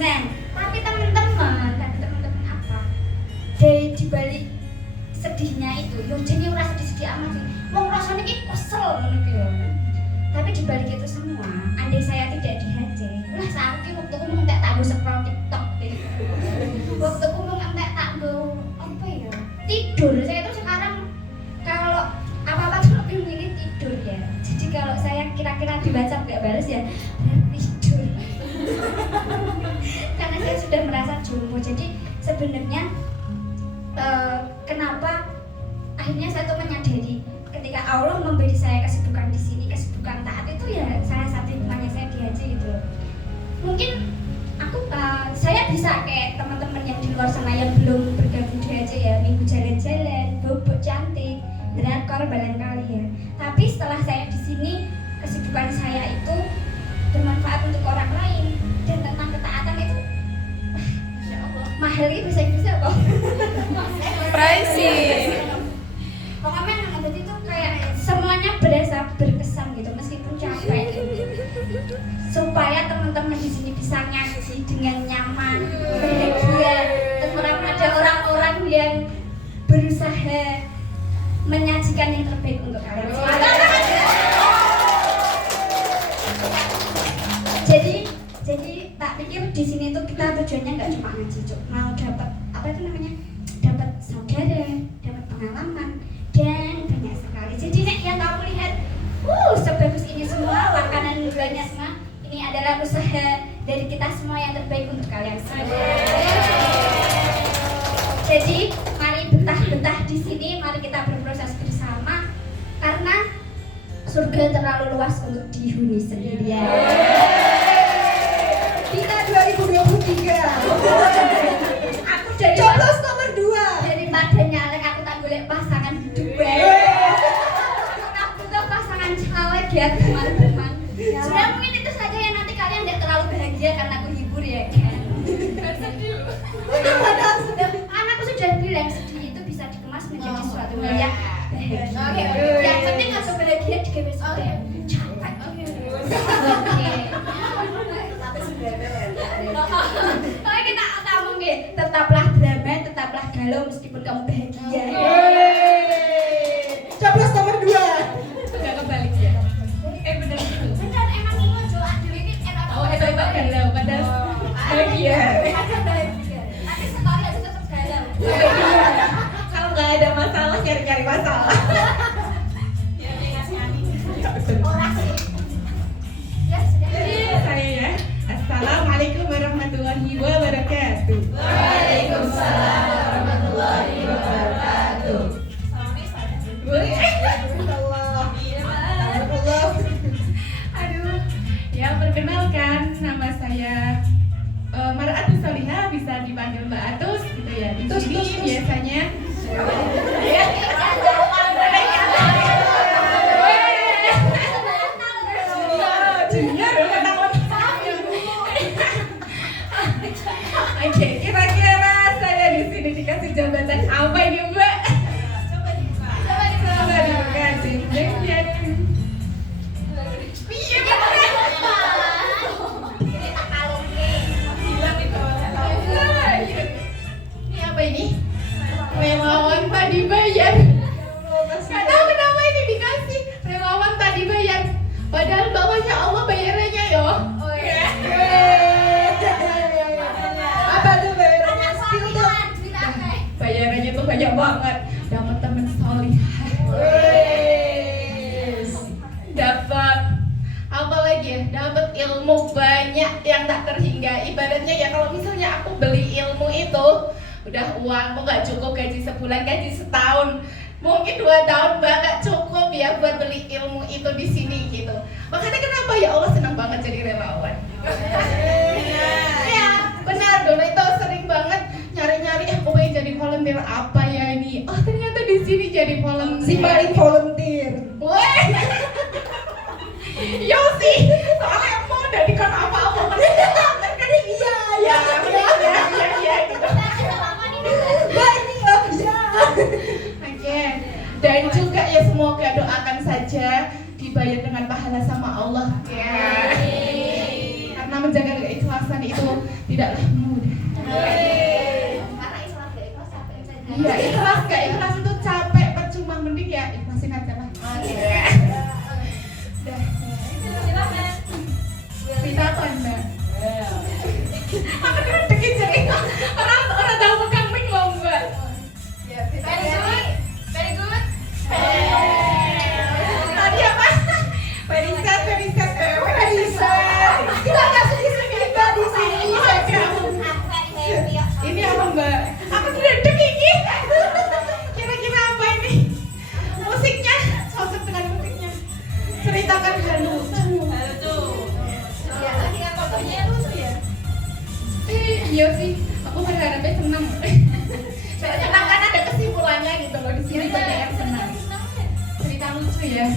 Nah, tapi teman-teman apa? Dari dibalik sedihnya itu, yo jenenge ora sedih-sedih amat sih. Wong rasane iki kesel ngono iki lho. Tapi dibalik itu semua, andai saya tidak dihajar, lah saiki waktuku mung tak nggo scroll TikTok gitu. Waktuku mung tak nggo apa ya? Tidur. Saya itu sekarang kalau apa-apa tuh lebih milih tidur ya. Jadi kalau saya kira-kira di WhatsApp nggak balas ya tidur. Karena saya sudah merasa jompo. Jadi sebenarnya kenapa akhirnya saya tuh menyadari ketika Allah memberi saya kesibukan di sini, kesibukan taat itu ya salah satu hikmahnya saya di haji gitu. Mungkin aku saya bisa kayak teman-teman yang di luar sana yang belum bergabung di haji ya, minggu jalan-jalan, bobok cantik, drakor barangkali ya. Tapi setelah saya di sini, kesibukan saya itu bermanfaat untuk orang lain dan tentang ketaatan itu mahal ini bisa Inggrisnya apa? Pricey. Pokoknya jadi itu kayak semuanya berasa berkesan gitu meskipun capek supaya teman-teman di sini bisa ngaji dengan nyaman, bahagia, terus ada orang-orang yang berusaha menyajikan yang terbaik untuk kalian. Jadi tak pikir di sini tuh kita tujuannya nggak cuma ngaji, mau dapat apa itu namanya, dapat saudara, dapat pengalaman dan banyak sekali. Jadi nek yang kamu lihat, sebagus ini semua makanan gulanya semua, ini adalah usaha dari kita semua yang terbaik untuk kalian semua. Jadi mari betah-betah di sini, mari kita berproses bersama karena surga terlalu luas untuk dihuni sendirian. bahagia karena aku hibur ya kan. Anakku sudah bilang sedih itu bisa dikemas menjadi suatu hal yang bahagia. Yang penting nggak bahagia digawe suatu yang capek. Oke, kita ngomong nih, tetaplah drama, tetaplah galau meskipun kamu bahagia. Capres nomor 2. Nggak kebalik ya? Bener gitu. Benar, emang ini Joe Adil ini enak. Oh, itu galau padahal bahagia. Ada bahagia. Nanti story aja tetap galau. Kalau nggak ada masalah cari-cari masalah. Orang sih. Ya sudah. Saya ya. Assalamualaikum warahmatullahi wabarakatuh. Waalaikumsalam warahmatullahi wabarakatuh. Aduh, ya perkenalkan nama saya Mar'atus Solihah, bisa dipanggil Mbak Atus gitu ya. Di sini biasanya Oke, kira-kira saya di sini dikasih jabatan apa ini Mbak? Coba dibuka jenjang. Iya bener. Ini apa ini? Relawan tak dibayar. Gak tahu kenapa ini dikasih relawan tak dibayar. Padahal bawahnya Allah bayarannya yo. Apa tuh bayarannya? Skill tuh. Bayarannya tuh banyak banget. Dapat teman solihah. Dapat apa lagi ya? Dapat ilmu banyak yang tak terhingga. Ibaratnya ya kalau misalnya aku beli ilmu itu udah uangmu nggak cukup gaji sebulan, gaji setahun, mungkin 2 tahun nggak cukup ya buat beli ilmu itu di sini gitu. Makanya kenapa ya Allah senang banget jadi relawan. Ya benar, dulu itu sering banget nyari-nyari aku pengen jadi volunteer apa ya ini. Oh ternyata di sini jadi volunteer. Si paling volunteer. Weh. Yo sih, soalnya mau dari kan apa-apa kan iya gitu. Wah ini nggak bisa. Oke. Dan juga ya semoga doakan saja dibayar dengan pahala sama Allah ya. Karena menjaga keikhlasan itu tidaklah mudah. Iya, ikhlas gak ikhlas itu capek, percuma, mending ya ikhlasin aja lah. Udah. Cerita apa Mbak? Aku deg-degan jadi orang tahu pegang mic loh Mbak. Very good. Tadi apa? Periset. Kita kasih kita di sini Instagram. Ini apa Mbak? Aku deg-degan ini. Kira-kira apa ini? Musiknya, cocok dengan musiknya. Ceritakan hal lucu. Iya sih, aku berharapnya senang. Senang kan ada kesimpulannya gitu loh, di sini banyak yang senang. Cerita lucu ya.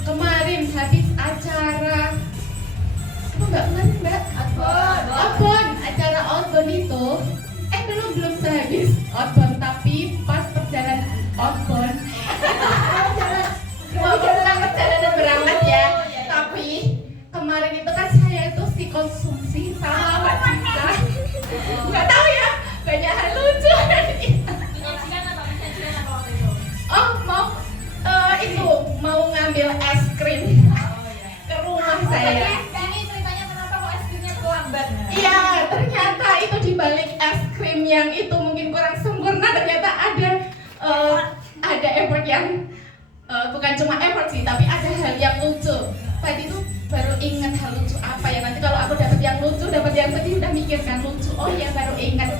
Kemarin habis acara apa Mbak kemarin Mbak? Outbound. Acara outbound itu belum sehabis outbound, tapi pas perjalanan outbound bukan perjalanan berangkat ya, tapi kemarin itu kan saya itu si konsumsi sama Mbak Cinta. Nggak tahu ya, banyak hal lucu. Oh mau ngambil es krim ke rumah saya. Ini ceritanya kenapa kok es krimnya terlambat? Iya, ternyata itu di balik es krim yang itu mungkin kurang sempurna, ternyata ada effort yang bukan cuma effort sih, tapi ada hal yang lucu. Tadi itu baru ingat hal lucu apa ya, nanti kalau aku dapat yang lucu, dapat yang sedih udah mikirkan lucu. Oh iya baru ingat.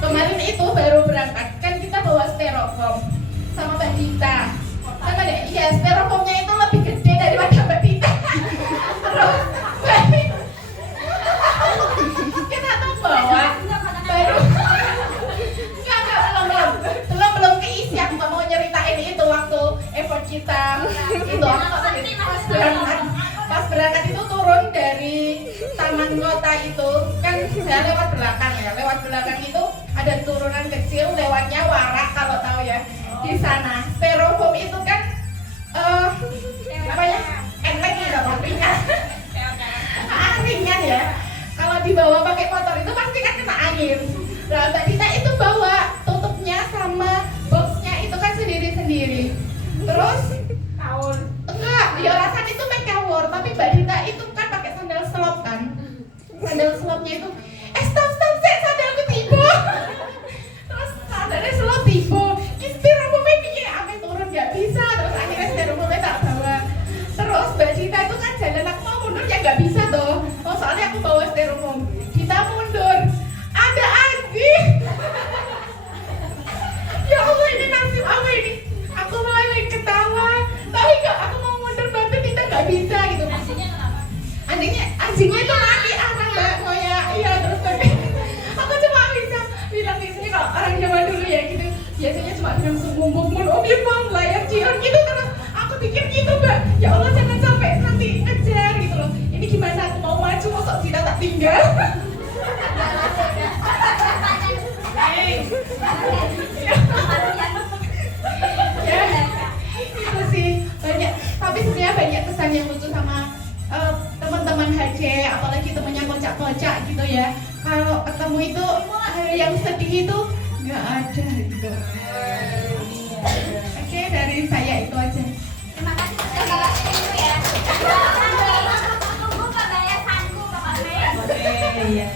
Kemarin itu baru berangkat kan kita bawa styrofoam sama Mbak Dita. Sama deh, iya styrofoamnya itu lebih gede daripada Mbak Dita. Terus kita tuh bawa baru belum keisi. Aku gak mau nyeritain itu waktu effort kita itu pas berangkat itu turun dari Taman Ngot kota itu kan saya lewat belakang ya, lewat belakang itu ada turunan kecil, lewatnya Warak kalau tahu ya. Di sana styrofoam itu kan apa ya, enteng ya, ringan. Ringan ya. Kalau dibawa pakai motor itu pasti kan kena angin. Nah, Mbak Dita itu bawa tutupnya sama boxnya itu kan sendiri-sendiri. Terus enggak, ya rasanya itu make kawur, tapi Mbak Dita itu kan pakai sandal slop kan. Sandal slopnya itu stop sandalku tiba. Terus sandalnya slop tiba. Styrofoamnya bikin ame turun nggak bisa. Terus akhirnya styrofoamnya tak bawa. Terus Mbak Dita itu kan jalan, aku mau mundur ya nggak bisa toh. Oh, soalnya aku bawa styrofoam. Kita mundur. Ada anjing. Ya Allah, ini nasib apa ini? Aku malah ketawa. Tapi kok aku mau mundur bantu kita nggak bisa gitu. Anjingnya itu lari arah Mbak Moya. Iya, terus tapi aku cuma bisa bilang di sini kalau orang zaman dulu ya gitu. Biasanya cuma bilang semumbuk mun bang layar cion gitu, terus aku pikir gitu Mbak. Ya Allah, jangan sampai nanti ngejar gitu loh. Ini gimana aku mau maju kok kita tak tinggal. Ya, itu sih banyak, tapi sebenarnya banyak kesan yang lucu sama teman-teman HJ, apalagi temennya kocak-kocak gitu ya. Kalau ketemu itu yang sedih itu nggak ada gitu. Oke, dari saya itu aja. Terima kasih sudah itu ya. Tunggu pembayasanku kemarin. Iya.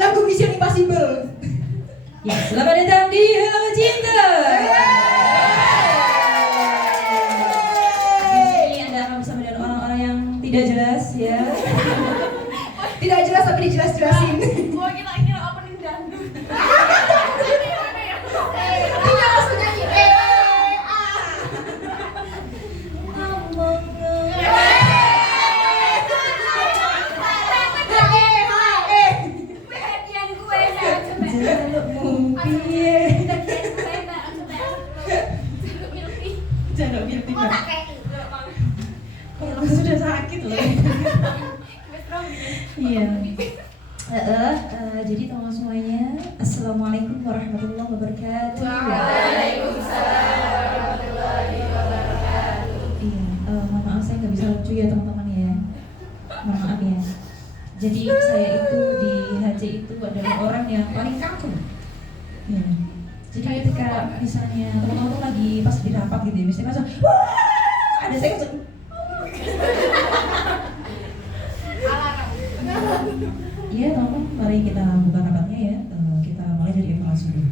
Lagu Mission Impossible. Ya, selamat datang di Hello Cinta. Di sini Anda akan bersama dengan orang-orang yang tidak jelas ya. Tidak jelas tapi dijelas-jelasin. Gua kira opening dangdut. Tidak langsung nyanyi. Jangan milih. Aku sudah sakit loh. Iya. Jadi teman semuanya, assalamualaikum warahmatullahi wabarakatuh. Waalaikumsalam warahmatullahi wabarakatuh. Iya, mohon maaf saya nggak bisa lucu ya teman-teman ya. Mohon maaf ya. Jadi saya itu di HJ itu adalah orang yang paling kaku. Ya. Jadi ketika misalnya teman-teman tuh lagi pas di rapat gitu ya, misalnya langsung, wah, ada saya langsung, iya teman-teman, mari kita buka rapatnya ya. Kita mulai dari evaluasi dulu.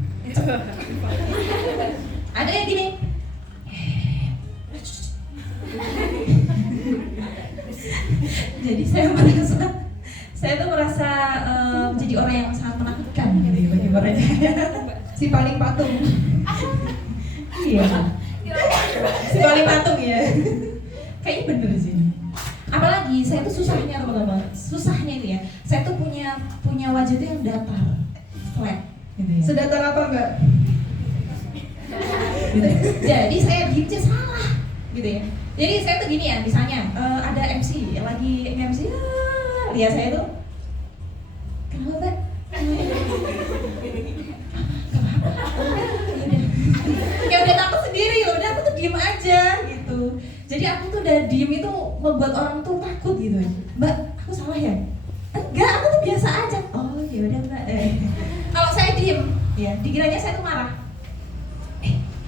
Ada yang gini. Jadi saya tuh merasa menjadi orang yang sangat menakutkan gitu ya bagi mereka. Si paling patung. Iya. Si paling patung ya. Kayaknya bener sih. Apalagi saya tuh susahnya teman-teman. Susahnya itu ya. Saya tuh punya wajah tuh yang datar, flat gitu ya. Sedatar apa Mbak? Gitu. Jadi saya diem aja salah gitu ya. Jadi saya tuh gini ya, misalnya ada MC lagi MC, lihat saya tuh kenapa Mbak? Ya udah takut sendiri, ya udah aku tuh diem aja gitu. Jadi aku tuh udah diem itu membuat orang tuh takut gitu. Mbak, aku salah ya? Enggak, aku tuh biasa aja. Oh ya udah Mbak. Kalau saya diem, ya dikiranya saya tuh marah.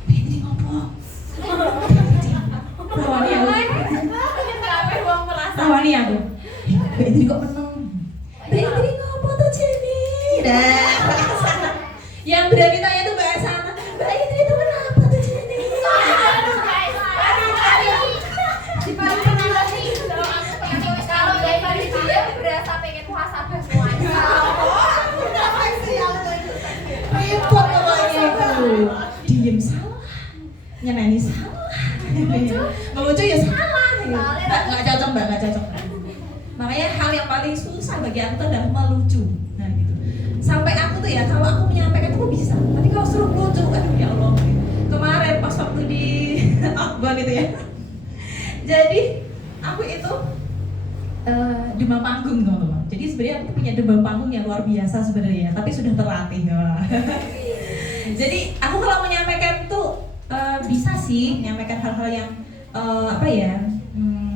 Ini ngopo? Rawani aku. Rawani aku. Ini kok meneng. Ini ngopo tuh Jenny? Nah, yang berani tanya tuh Mbak Sana. Mbak ini tuh kenapa tuh Jenny? Kalau dari dia berasa pengen muhasabah semuanya. Repot namanya itu. Diem salah, nyeneni salah, Melucu ya salah. Nggak cocok mbak, nggak cocok. Makanya hal yang paling susah bagi aku tuh adalah melucu. Nah gitu. Sampai aku tuh ya kalau aku menyampaikan tuh bisa, tapi kalau suruh melucu, aduh ya Allah. Kemarin pas waktu di Akbar itu ya. Jadi aku itu demam panggung teman-teman. Jadi sebenarnya aku punya demam panggung yang luar biasa sebenarnya, tapi sudah terlatih. Jadi aku kalau menyampaikan tuh bisa sih menyampaikan hal-hal yang apa ya,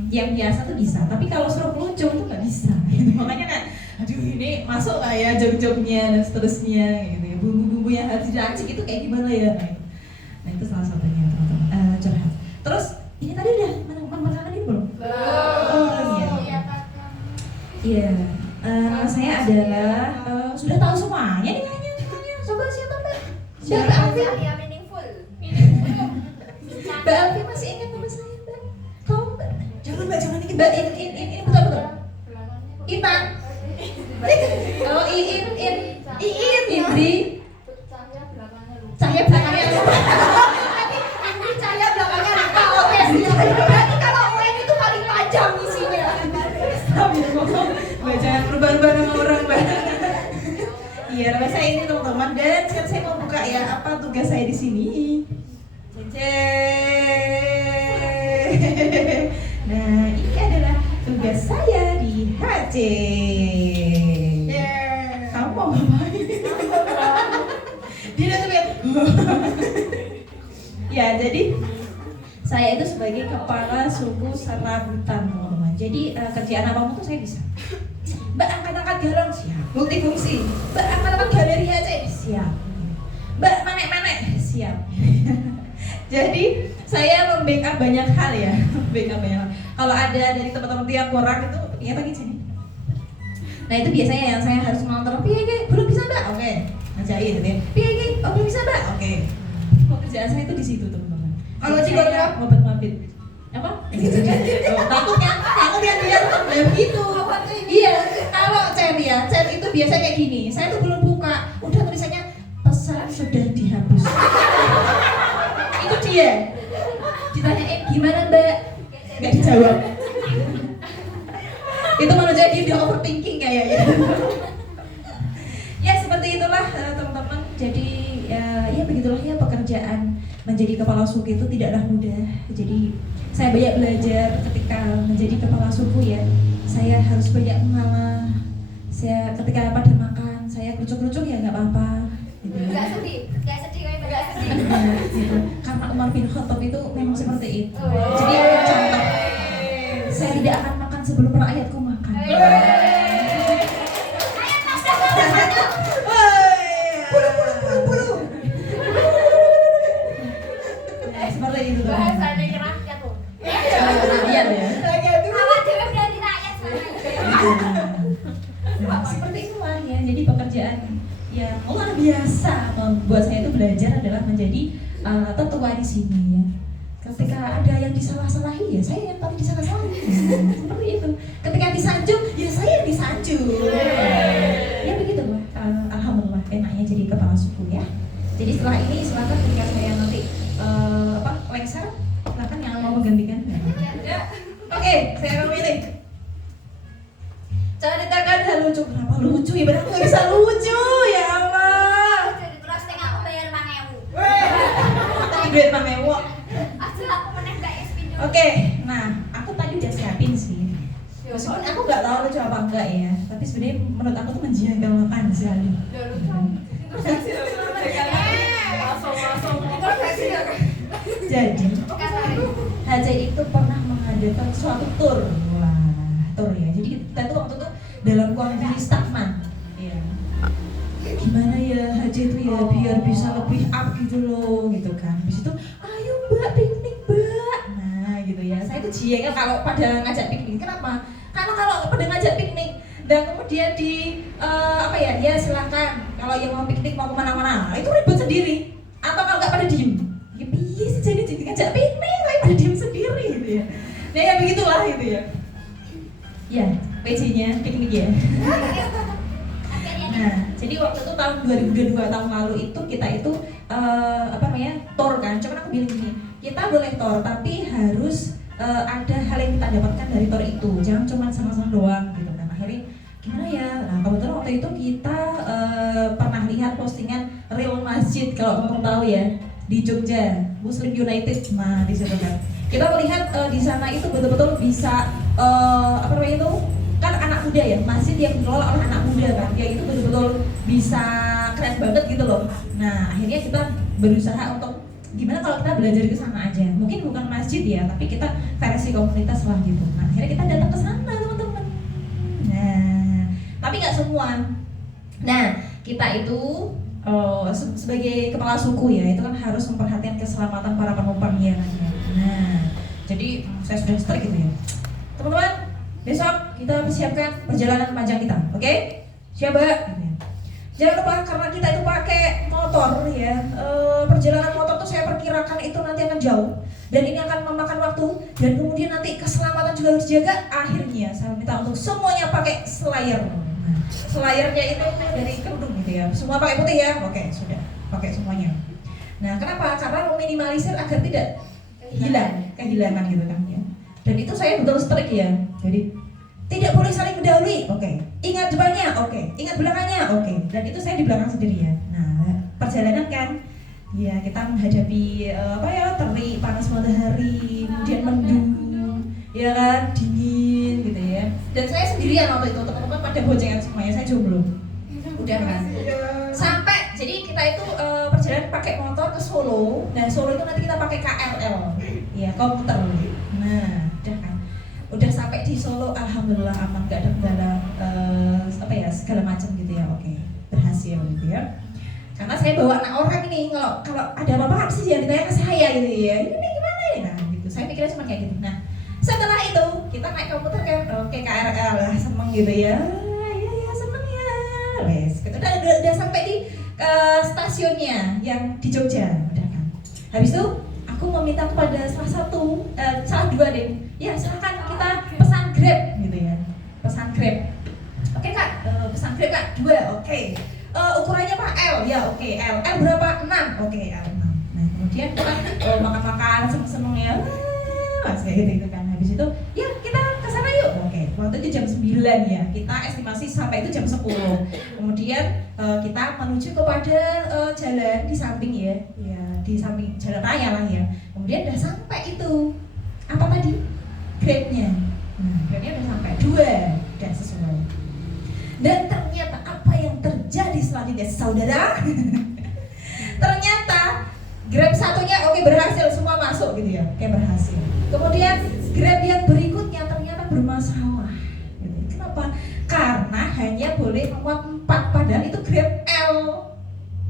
yang biasa tuh bisa. Tapi kalau suruh melucu tuh nggak bisa. Gitu. Makanya kan, aduh ini masuk nggak ya jok-joknya dan seterusnya gitu ya. Bumbu-bumbu yang harus diracik itu kayak gimana ya? Nah itu salah satunya teman-teman. Curhat. Terus ini tadi udah makanan ini belum? Belum ya. Iya. Nama saya adalah sudah tahu semuanya nih kayaknya. Coba siapa mbak? Siapa Alfi? Ya meaningful. Mbak Alfi masih ingat nama saya mbak? Tahu mbak? Jangan mbak, jangan ingat mbak. Ini betul. Intan. Oh Iin. Indri. Cahaya belakangnya lupa. Andri cahaya belakangnya lupa. Oke, siap. Berarti kalau UN itu paling panjang isinya. Mbak jangan berubah-ubah nama orang mbak. Iya, nama saya ini teman-teman, dan sekarang saya mau buka ya apa tugas saya di sini. Nah, ini adalah tugas saya di HC. Kamu mau ngapain? Dia tuh kayak ya, jadi saya itu sebagai kepala suku serabutan teman-teman. Jadi kerjaan apapun tuh saya bisa. Mbak angkat-angkat galon siap. Multifungsi. Mbak angkat-angkat galeri aja siap. Mbak manek-manek siap. Jadi saya membackup banyak hal ya. Backup banyak hal. Kalau ada dari teman-teman yang kurang itu ya tadi sini. Nah itu biasanya yang saya harus nonton. Piye belum bisa mbak? Oke. Ngajain gitu ya. Piye oh belum bisa mbak? Oke. Pekerjaan saya itu di situ teman-teman. Kalau Cigolnya ngobat-ngobit. Apa? Gitu kan? Takut kan dia begitu. Iya, kalau chat itu biasa kayak gini. Saya tuh belum buka, udah tulisannya pesan sudah dihapus. Itu dia. Ditanyain gimana mbak? Nggak dijawab. Itu menunjukkan dia udah overthinking kayaknya. Ya seperti itulah teman-teman. Jadi ya begitulah ya pekerjaan menjadi kepala suku itu tidaklah mudah. Jadi saya banyak belajar ketika menjadi kepala suku ya. Saya harus banyak mengalah. Saya ketika pada makan, saya kerucuk-kerucuk ya nggak apa-apa. Gitu. Enggak sedih, enggak sedih. Gitu. Karena Umar bin Khattab itu memang seperti itu. Jadi contoh, saya tidak akan makan sebelum rakyatku makan. Bulu. Seperti itu. Bahasanya rakyat tuh. Iya ya. Awak dewe berarti rakyat Nah, seperti itulah ya. Jadi pekerjaan yang luar biasa membuat saya itu belajar adalah menjadi tetua di sini ya. Ketika ada yang disalah-salahi ya saya yang paling disalah-salahi. Seperti itu. Ketika disanjung ya saya yang disanjung. Ya begitu lah. Alhamdulillah enaknya jadi kepala suku ya. Jadi setelah ini silakan ketika saya nanti lengser, silakan yang mau menggantikan. Ya. Oke, saya akan memilih. Ceritakan hal lucu. Kenapa lucu ya? Berarti nggak bisa lucu ya Allah. Jadi terus tengah aku bayar 5.000. Tapi duit Mang Ewo. Asal aku meneh gak SP juga. Oke, nah aku tadi udah siapin sih. Meskipun aku nggak tahu lucu apa enggak ya, tapi sebenarnya menurut aku tuh menjanggalkan sekali. Jadi, Haja itu pernah mengadakan suatu tur. Wah, tur ya. Jadi kita tuh waktu itu dalam kondisi stagnan. Iya. Gimana ya Haja itu ya biar bisa lebih up gitu loh, gitu kan. Habis itu, ayo mbak piknik mbak. Nah gitu ya. Saya tuh jiengnya kalau pada ngajak piknik. Kenapa? Karena kalau pada ngajak piknik dan kemudian di ya silahkan kalau yang mau piknik mau kemana-mana itu ribut sendiri atau kalau nggak pada diem ya biar sih jadi ngajak piknik tapi pada diem sendiri gitu ya. Nah ya begitulah gitu ya. Ya PC-nya piknik ya. Nah jadi waktu itu tahun 2022 tahun lalu itu kita itu tour kan. Cuman aku bilang gini, kita boleh tour tapi harus ada hal yang kita dapatkan dari tour itu, jangan cuma senang-senang doang gitu kan. Akhirnya gimana ya? Nah kebetulan waktu itu kita pernah lihat postingan Real Masjid, kalau teman-teman tahu ya, di Jogja, Muslim United. Nah di situ kan kita melihat di sana itu betul-betul bisa apa namanya itu, kan anak muda ya, masjid yang dikelola oleh anak muda kan, ya itu betul-betul bisa keren banget gitu loh. Nah akhirnya kita berusaha untuk gimana kalau kita belajar ke sana aja, mungkin bukan masjid ya, tapi kita versi komunitas lah gitu. Nah akhirnya kita datang ke sana teman-teman. Nah tapi nggak semua. Nah kita itu sebagai kepala suku ya, itu kan harus memperhatikan keselamatan para penumpangnya kan ya. Nah jadi saya sudah strict gitu ya teman-teman. Besok kita persiapkan perjalanan panjang kita, oke? Siap Mbak? Gitu ya. Jangan lupa karena kita itu pakai motor ya, perjalanan motor tuh saya perkirakan itu nanti akan jauh dan ini akan memakan waktu dan kemudian nanti keselamatan juga harus dijaga. Akhirnya saya minta untuk semuanya pakai slayer. Nah, slayernya itu dari kerudung gitu ya, semua pakai putih ya, oke sudah pakai semuanya. Nah kenapa? Karena meminimalisir agar tidak kehilangan gitu kan ya. Dan itu saya betul strict ya, jadi tidak boleh saling mendahului, oke. Ingat depannya, oke. Ingat belakangnya, oke. Dan itu saya di belakang sendiri ya. Nah, perjalanan kan, ya kita menghadapi terik, panas matahari, kemudian mendung, ya kan, dingin gitu ya. Dan saya sendirian waktu itu, teman-teman pada boncengan semuanya, saya jomblo. Udah kan. Sampai, jadi kita itu perjalanan pakai motor ke Solo. Nah, Solo itu nanti kita pakai KRL, ya komuter. Nah, udah kan. Udah sampai di Solo, alhamdulillah aman, gak ada kendala segala macam gitu ya, oke, berhasil gitu ya. Karena saya bawa anak orang ini, kalau ada apa-apa sih jangan ditanya ke saya gitu ya. Ini gimana ya? Nah, gitu. Saya pikirnya cuma kayak gitu. Nah, setelah itu kita naik komputer kan, oke KRL lah, seneng gitu ya. Ya seneng ya. Wes, gitu. Udah sampai di stasiunnya yang di Jogja, udah kan. Habis itu aku meminta kepada salah dua deh. Ya silakan kita pesan Grab gitu ya, pesan Grab. Oke kak, pesan Grab kak 2, oke. Ukurannya Pak L, ya oke L. L berapa? 6, oke L 6. Nah kemudian kita makan-makan seneng-seneng ya, kayak gitu kan. Habis itu ya kita ke sana yuk. Oke, waktu itu jam 9 ya. Kita estimasi sampai itu jam 10. Kemudian kita menuju kepada jalan di samping ya, di samping jalan raya lah ya. Kemudian udah sampai itu apa tadi? Grade-nya. Nah, grade-nya udah sampai 2, udah sesuai. Dan ternyata apa yang terjadi selanjutnya saudara? Ternyata Grab satunya oke berhasil, semua masuk gitu ya, kayak berhasil. Kemudian Grab yang berikutnya ternyata bermasalah. Gitu. Kenapa? Karena hanya boleh memuat 4, padahal itu Grab L.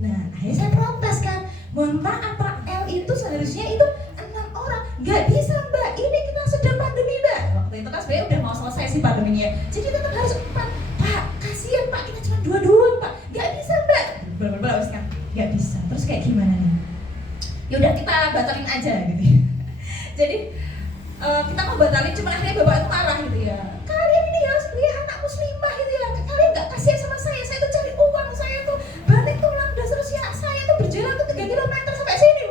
Nah, akhirnya saya protes kan, mohon maaf Pak, L itu seharusnya itu 6 orang, nggak bisa Mbak, ini kita sedang pandemi Mbak. Waktu itu kan sebenarnya udah mau selesai sih pandeminya, jadi tetap harus 4. Pak, kasihan Pak, kita cuma 2 doang Pak, nggak bisa Mbak. Blablabla kan, nggak bisa. Terus kayak gimana nih? Yaudah kita batalin aja gitu. Jadi kita mau batalin, cuma akhirnya bapak itu marah gitu ya. Kalian ini harus punya anak muslimah gitu ya. Kalian nggak kasihan sama saya tuh cari uang, saya tuh balik tulang dan seterusnya. Saya tuh berjalan tuh 3 km sampai sini.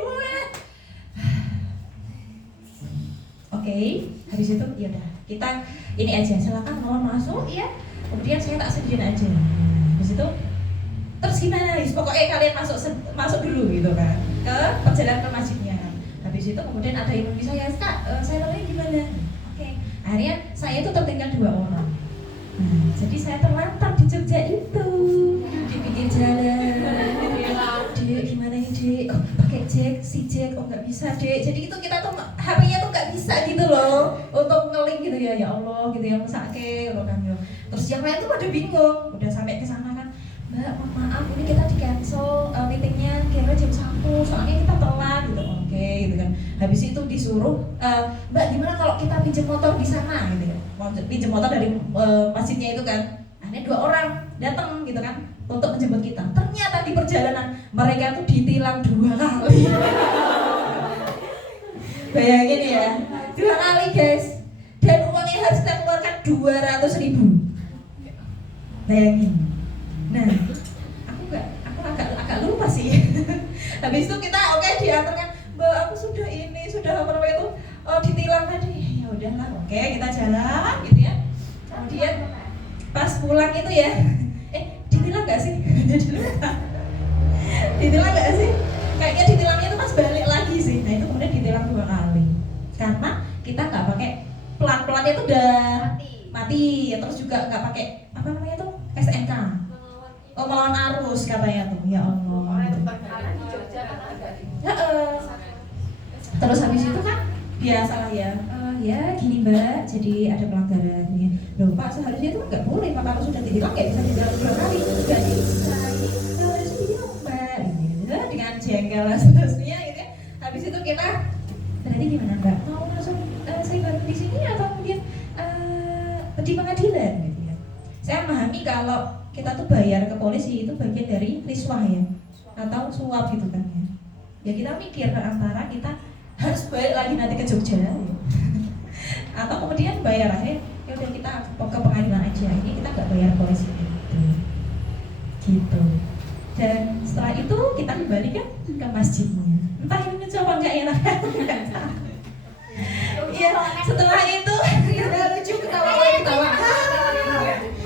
Oke, habis itu ya udah kita ini aja, silakan mohon masuk ya. Kemudian saya tak sediain aja. Habis itu terus gimana nih? Pokoknya kalian masuk dulu gitu kan ke perjalanan ke masjidnya. Habis itu kemudian ada yang bisa ya kak, saya tanya gimana? Oke, akhirnya saya itu tertinggal 2 orang. Nah, jadi saya terlantar di Jogja itu di pinggir jalan. Dek, gimana ini dek? Oh, pakai jack, oh nggak bisa dek. Jadi itu kita tuh HP-nya tuh nggak bisa gitu loh untuk nge-link gitu ya. Ya Allah gitu ya, mesake loh kan yo. Terus yang lain tuh pada bingung. Udah sampai ke sana kan, Mbak, mohon maaf ini kita di cancel meetingnya kira jam 1 soalnya kita telat gitu. Oke gitu kan. Habis itu disuruh Mbak gimana kalau kita pinjam motor di sana gitu ya. Pinjam motor dari masjidnya itu kan. Akhirnya 2 orang datang gitu kan untuk menjemput kita. Ternyata di perjalanan mereka tuh ditilang 2 kali. Bayangin ya, 2 kali guys. Dan uangnya harus kita keluarkan 200.000. Bayangin. Nah, aku agak lupa sih. Habis itu kita oke diantarkan, Mbak aku sudah apa namanya itu udahlah oke kita jalan gitu ya. Kemudian pas pulang itu ya ditilang nggak sih? Ditilang nggak sih? Kayaknya ditilangnya itu pas balik lagi sih. Nah itu kemudian ditilang 2 kali karena kita nggak pakai pelan-pelannya itu udah mati. Terus juga nggak pakai apa namanya tuh SNK. Oh melawan arus katanya tuh, ya Allah. Terus habis itu kan biasalah ya, ya gini mbak, jadi ada pelanggaran ya. Loh pak seharusnya itu nggak boleh pak, kalau sudah ditilang nggak bisa ditilang 2 kali, nggak bisa. Harusnya ditilang mbak, gitu. Dengan jengkel seterusnya gitu ya. Habis itu kita berarti gimana mbak? Mau langsung saya bantu di sini atau kemudian di pengadilan gitu ya? Saya memahami kalau kita tuh bayar ke polisi itu bagian dari riswah ya atau suap gitu kan ya. Ya kita mikir antara kita harus balik lagi nanti ke Jogja ya. Atau kemudian bayar aja ya udah kita ke pengadilan aja, ini kita nggak bayar polisi gitu. Dan setelah itu kita kembali kan ke masjidnya, entah ini coba nggak ya ya setelah itu Udah lucu ketawa.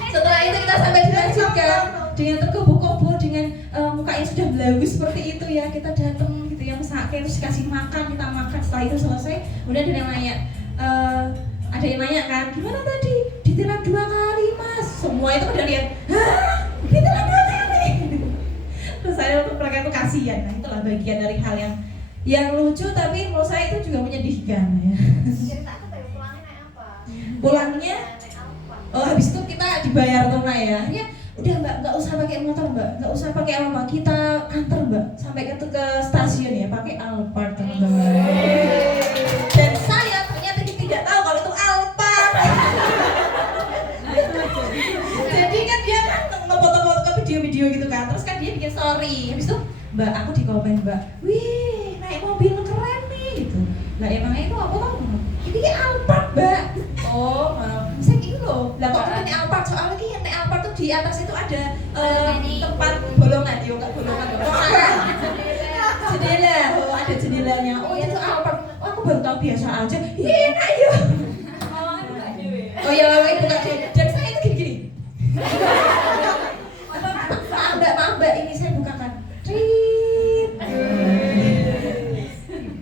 setelah itu kita sampai di masjid kan dengan tergopoh-gopoh dengan mukanya sudah belagu seperti itu ya. Kita datang gitu ya mesake terus kasih makan, kita makan. Setelah itu selesai udah ada yang nanya ada yang nanya kan gimana tadi ditilang 2 kali mas. Semua itu pada lihat hah ditilang 2 kali. Terus saya untuk mereka itu kasihan. Nah itulah bagian dari hal yang lucu tapi menurut saya itu juga menyedihkan ya. Pulangnya habis itu kita dibayar tunai ya. Ya udah mbak, nggak usah pakai motor mbak, nggak usah pakai apa kita antar mbak sampai ke stasiun ya pakai Alphard mbak. Dan saya ternyata tidak tahu kalau itu Alphard. Jadi kan dia kan ngefoto-foto ke video-video gitu kan, terus kan dia bikin story. Habis itu mbak aku di komen mbak, wih naik mobil keren nih gitu. Lah emangnya itu apa tau? Ini Alphard mbak. Oh maaf, saya gini loh. Lah kok naik Alphard soalnya ki yang naik Alphard tuh di atas itu ada tempat bolongan, yo nggak bolongan, jendela. Oh ada jendelanya. Oh itu Alphard. Oh aku baru tahu biasa aja. Iya enak yo. Oh ya itu bukan dia. Dan saya itu gini-gini. Maaf mbak, ini saya bukakan. Trit.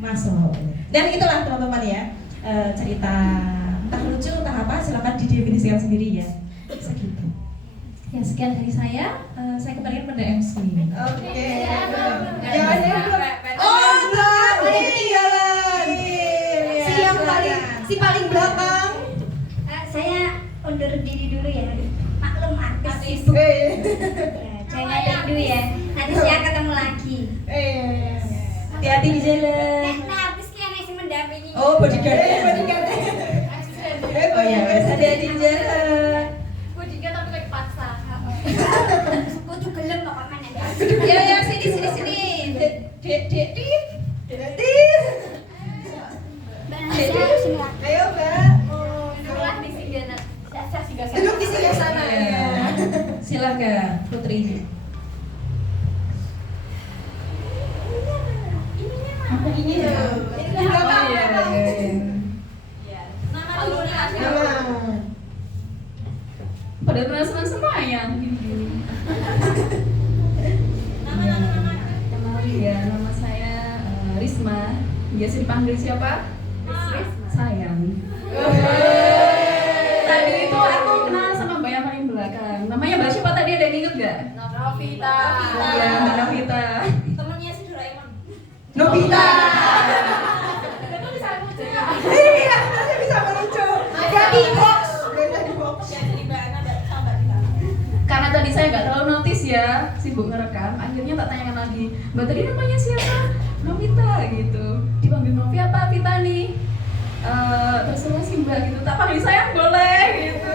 Masuk. Dan itulah teman-teman ya cerita entah lucu entah apa silakan didefinisikan sendiri ya. Segitu. Ya sekian dari saya kembalikan pada MC. Oke. Si paling belakang. Saya undur diri dulu ya. Maklum artis. Jangan rindu ya. Nanti saya ketemu lagi. Hati-hati di jalan. Nah, artis yang masih mendampingi. Oh bodyguard. Oh ya, hati-hati di jalan. Bodyguard tapi kayak paksa. Kudu gelem kok mana. Ya sini. Dek. Ayo mbak. Duduk di sebelah sana. Silakan Putri. Apa ini ya? Ini belakang. Nama dulu nih. Pada penasaran semua ya. Ya, nama saya Risma. Biasa dipanggil siapa? Sayang. Tadi itu aku kenal sama Mbak yang paling belakang. Namanya Mbak siapa tadi, ada yang inget gak? Novita. Iya, Mbak Novita. Temennya si Doraemon. Nobita. Itu bisa lucu. Iya, masih bisa melucu. Ada di box. Jadi Mbak Ana tambah kita. Karena tadi saya nggak terlalu notice ya, sibuk ngerekam. Akhirnya tak tanyakan lagi, Mbak tadi namanya siapa? Novita gitu. Dipanggil Novi apa Vita nih? Terserah sih Mbak gitu. Tak panggil sayang boleh gitu.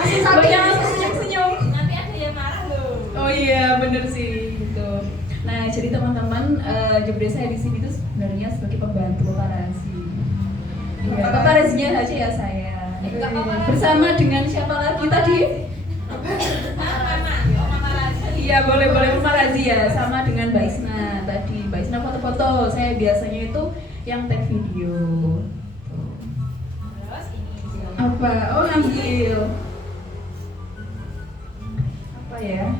Mbaknya langsung senyum-senyum. Nanti ada yang marah loh. Oh iya bener sih gitu. Nah jadi teman-teman, job desk saya di sini tuh sebenarnya sebagai pembantu paparazi. Iya, paparazinya aja ya saya. Bersama dengan siapa lagi tadi? Iya boleh paparazi ya, sama dengan Mbak Isna tadi. Mbak Isna foto-foto, saya biasanya itu yang take video. Apa? Oh, ngambil. Apa ya?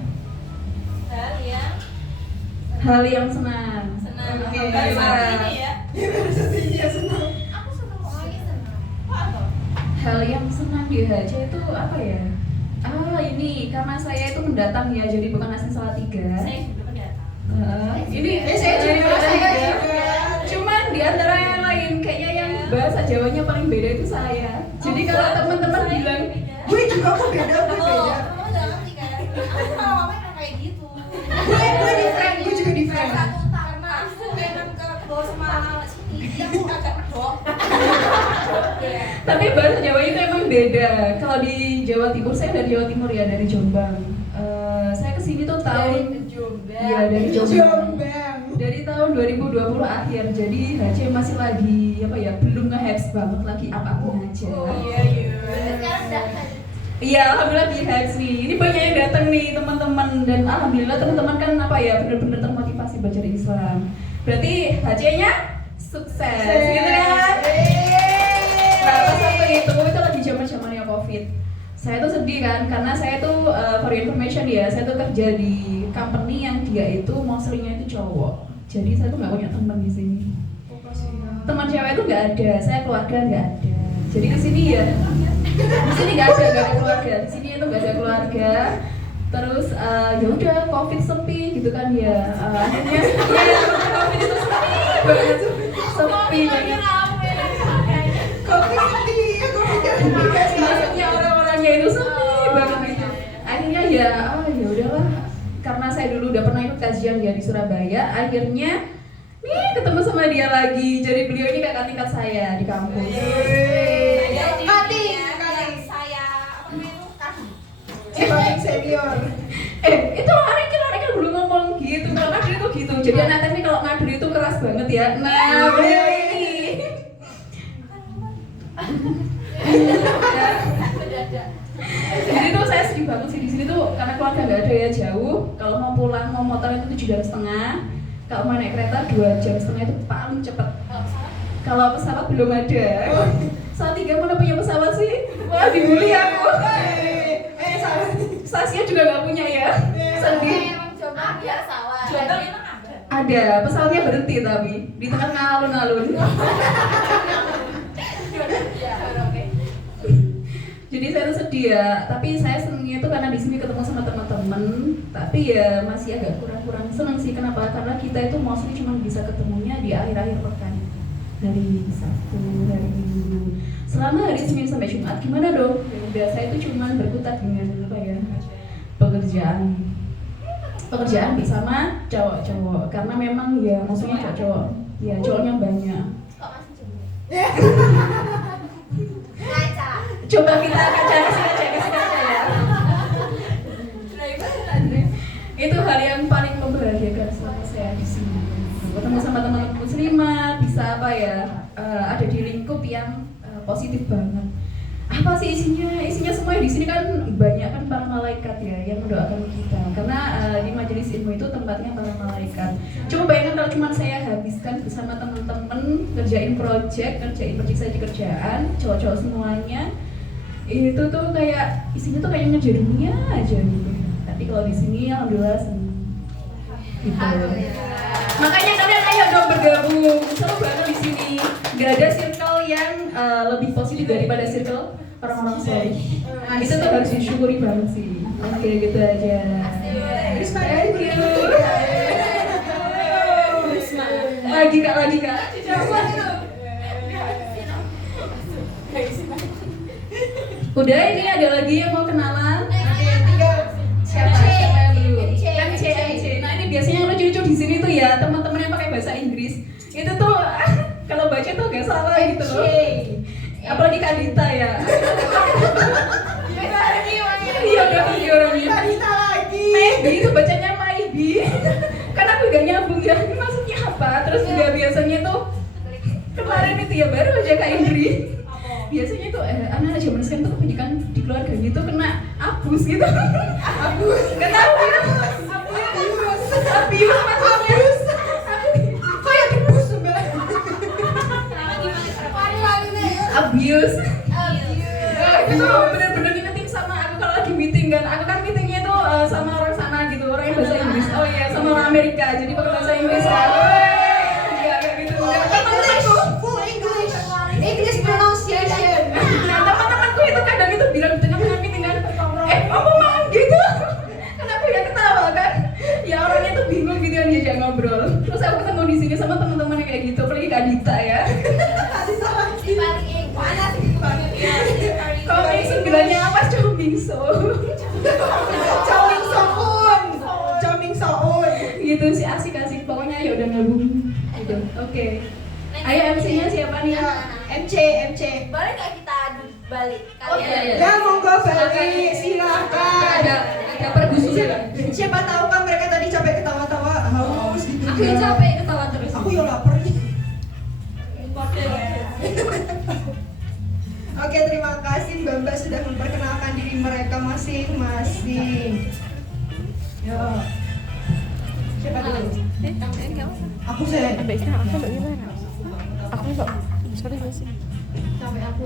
Hal yang senang. Oke. Baru satu ini ya. Iya senang. Aku seneng orangnya seneng. Apa? Hal yang senang di HC itu apa ya? Ini karena saya itu pendatang ya, jadi bukan asli Salatiga. Saya juga pendatang. Ini Saya juga. Cuman di antara yang lain kayaknya yang bahasa Jawanya paling beda itu saya. Jadi kalau teman-teman bilang, Gue juga kok beda, gue beda. Kamu udah ngerti kan? Aku sama mama emang kayak gitu. Gue different, gue juga different. Satu karena aku memang ke bawah sama anak sini, jadi aku agak medok. tapi bahasa Jawa itu emang beda. Kalau di Jawa Timur, saya dari Jawa Timur ya, dari Jombang. Saya kesini tuh tahun Iya, dari Jombang. Dari tahun 2020 akhir. Jadi HC masih lagi apa ya? Belum nge-hype banget lagi apapun aja. Sekarang udah Iya, alhamdulillah di hype nih. Ini banyak yang datang nih teman-teman dan alhamdulillah teman-teman kan apa ya? Benar-benar termotivasi belajar Islam. Berarti HC-nya sukses, gitu kan? Nah, pas waktu itu lagi zaman-zamannya Covid. Saya tuh sedih kan, karena saya tuh for information ya, saya tuh kerja di company yang dia itu monsternya itu cowok. Jadi saya tuh nggak punya teman di sini. Teman cewek itu nggak ada, saya keluarga nggak ada. Jadi di sini ya, di sini nggak ada keluarga. Di sini itu nggak ada keluarga. Terus ya udah Covid sepi gitu kan ya. Akhirnya ya Covid itu sepi banget, sepi banget. Maksudnya orang-orangnya itu sepi banget gitu. Akhirnya ya udahlah, karena saya dulu udah pernah ikut kajian ya di Surabaya. Akhirnya nih ketemu sama dia lagi. Jadi beliau ini kakak tingkat saya di kampus. saya apa namanya itu Senior. Itu Arek dulu ngomong gitu. Kalau Nadir itu gitu. Jadi anak teknik kalau Nadir itu keras banget ya. Nah, beliau ini. Jadi tuh saya sedih banget sih di sini tuh karena keluarga nggak ada ya, jauh. Kalau mau pulang mau motor itu 7,5 jam. Kalau mau naik kereta 2,5 jam itu paling cepat. Kalau pesawat belum ada. Salatiga mana punya pesawat sih? Wah, dibully aku. Saskia juga nggak punya ya. Sedih. ada sawah. Jombang emang ada. Ada, pesawatnya berhenti tapi di tengah alun-alun. Jadi saya tuh sedih ya, tapi saya senangnya itu karena di sini ketemu sama teman-teman. Tapi ya masih agak kurang senang sih. Kenapa? Karena kita itu mostly cuma bisa ketemunya di akhir-akhir pekan, hari Sabtu, hari Minggu. Selama hari Senin sampai Jumat gimana dong? Ya udah, saya itu cuma berkutat dengan apa ya, pekerjaan bersama cowok-cowok. Karena memang ya maksudnya cowok-cowok, ya cowoknya banyak. Kok masih jomblo? Ngaca. Coba kita cari saja ya. Itu hal yang paling membahagiakan selama saya di sini. Ketemu sama teman muslimah, bisa apa ya? Ada di lingkup yang positif banget. Apa sih isinya? Isinya semua di sini kan banyak kan para malaikat ya yang mendoakan kita. Karena di majelis ilmu itu tempatnya para malaikat. Coba bayangkan kalau cuma saya habiskan bersama teman-teman kerjain project saya di kerjaan, cowok-cowok semuanya. Itu tuh kayak isinya tuh kayak ngejar dunia aja gitu. Tapi kalau di sini alhamdulillah senang. Gitu. Makanya kalian ayo dong bergabung. Seru banget di sini. Gak ada circle yang lebih positif daripada circle orang-orang soleh. Itu tuh harus disyukuri banget sih. Oke, gitu aja. Thank you. Lagi kak. Udah, ini ada lagi yang mau kenalan? Siapa yang belum? MC. Nah, ini biasanya yang lucu-lucu di sini tuh ya, teman-teman yang pakai bahasa Inggris. Itu tuh kalau baca tuh gak salah gitu loh. Apalagi Kak Dita ya. Iya, udah pergi orangnya. Maybe itu bacanya maybe. Kan aku gak nyambung ya, ini maksudnya apa? Terus juga biasanya tuh kemarin itu ya baru aja Kak Indri. Biasanya tuh anak-anak zaman sekarang tuh kebanyakan di keluarganya tuh kena abus gitu. Abus? Gak tau ya. Abus maksudnya. Kok ya dibus sebenarnya? Abuse. itu bener-bener ngingetin sama aku kalau lagi meeting kan. Aku kan meetingnya itu sama orang sana gitu, orang yang bahasa Inggris. Oh iya, sama orang Amerika. Jadi pakai bahasa Inggris kan. Iya kayak gitu. Dan teman-temanku, Full English. English pronunciation. nah teman-temanku itu kadang itu bilang di tengah-tengah meeting kan, apa mang gitu. Kan aku ya ketawa kan. Ya orangnya tuh bingung gitu kan diajak ngobrol. Terus aku ketemu di sini sama teman-teman yang kayak gitu, apalagi Kak Dita ya. Di paling mana sih di paling Kalau yang sembilannya apa? Chomingso. Coming soon. Coming soon. Gitu sih asik-asik. Pokoknya ya udah ngabung. Gitu. Oke. Ayo MC-nya siapa nih? MC. Boleh nggak kita adu balik? Oh, iya, iya. Ya monggo balik, silakan. Ada pergusuran. Siapa tahu kan mereka tadi capek ketawa-tawa, haus gitu. Aku yang capek ketawa terus. Aku yang lapar nih. Oke, terima kasih Mbak-mbak sudah memperkenalkan diri mereka masing-masing. Yo. Siapa dulu? Aku sih. Aku gimana? Aku kok sorry masih. Capek aku.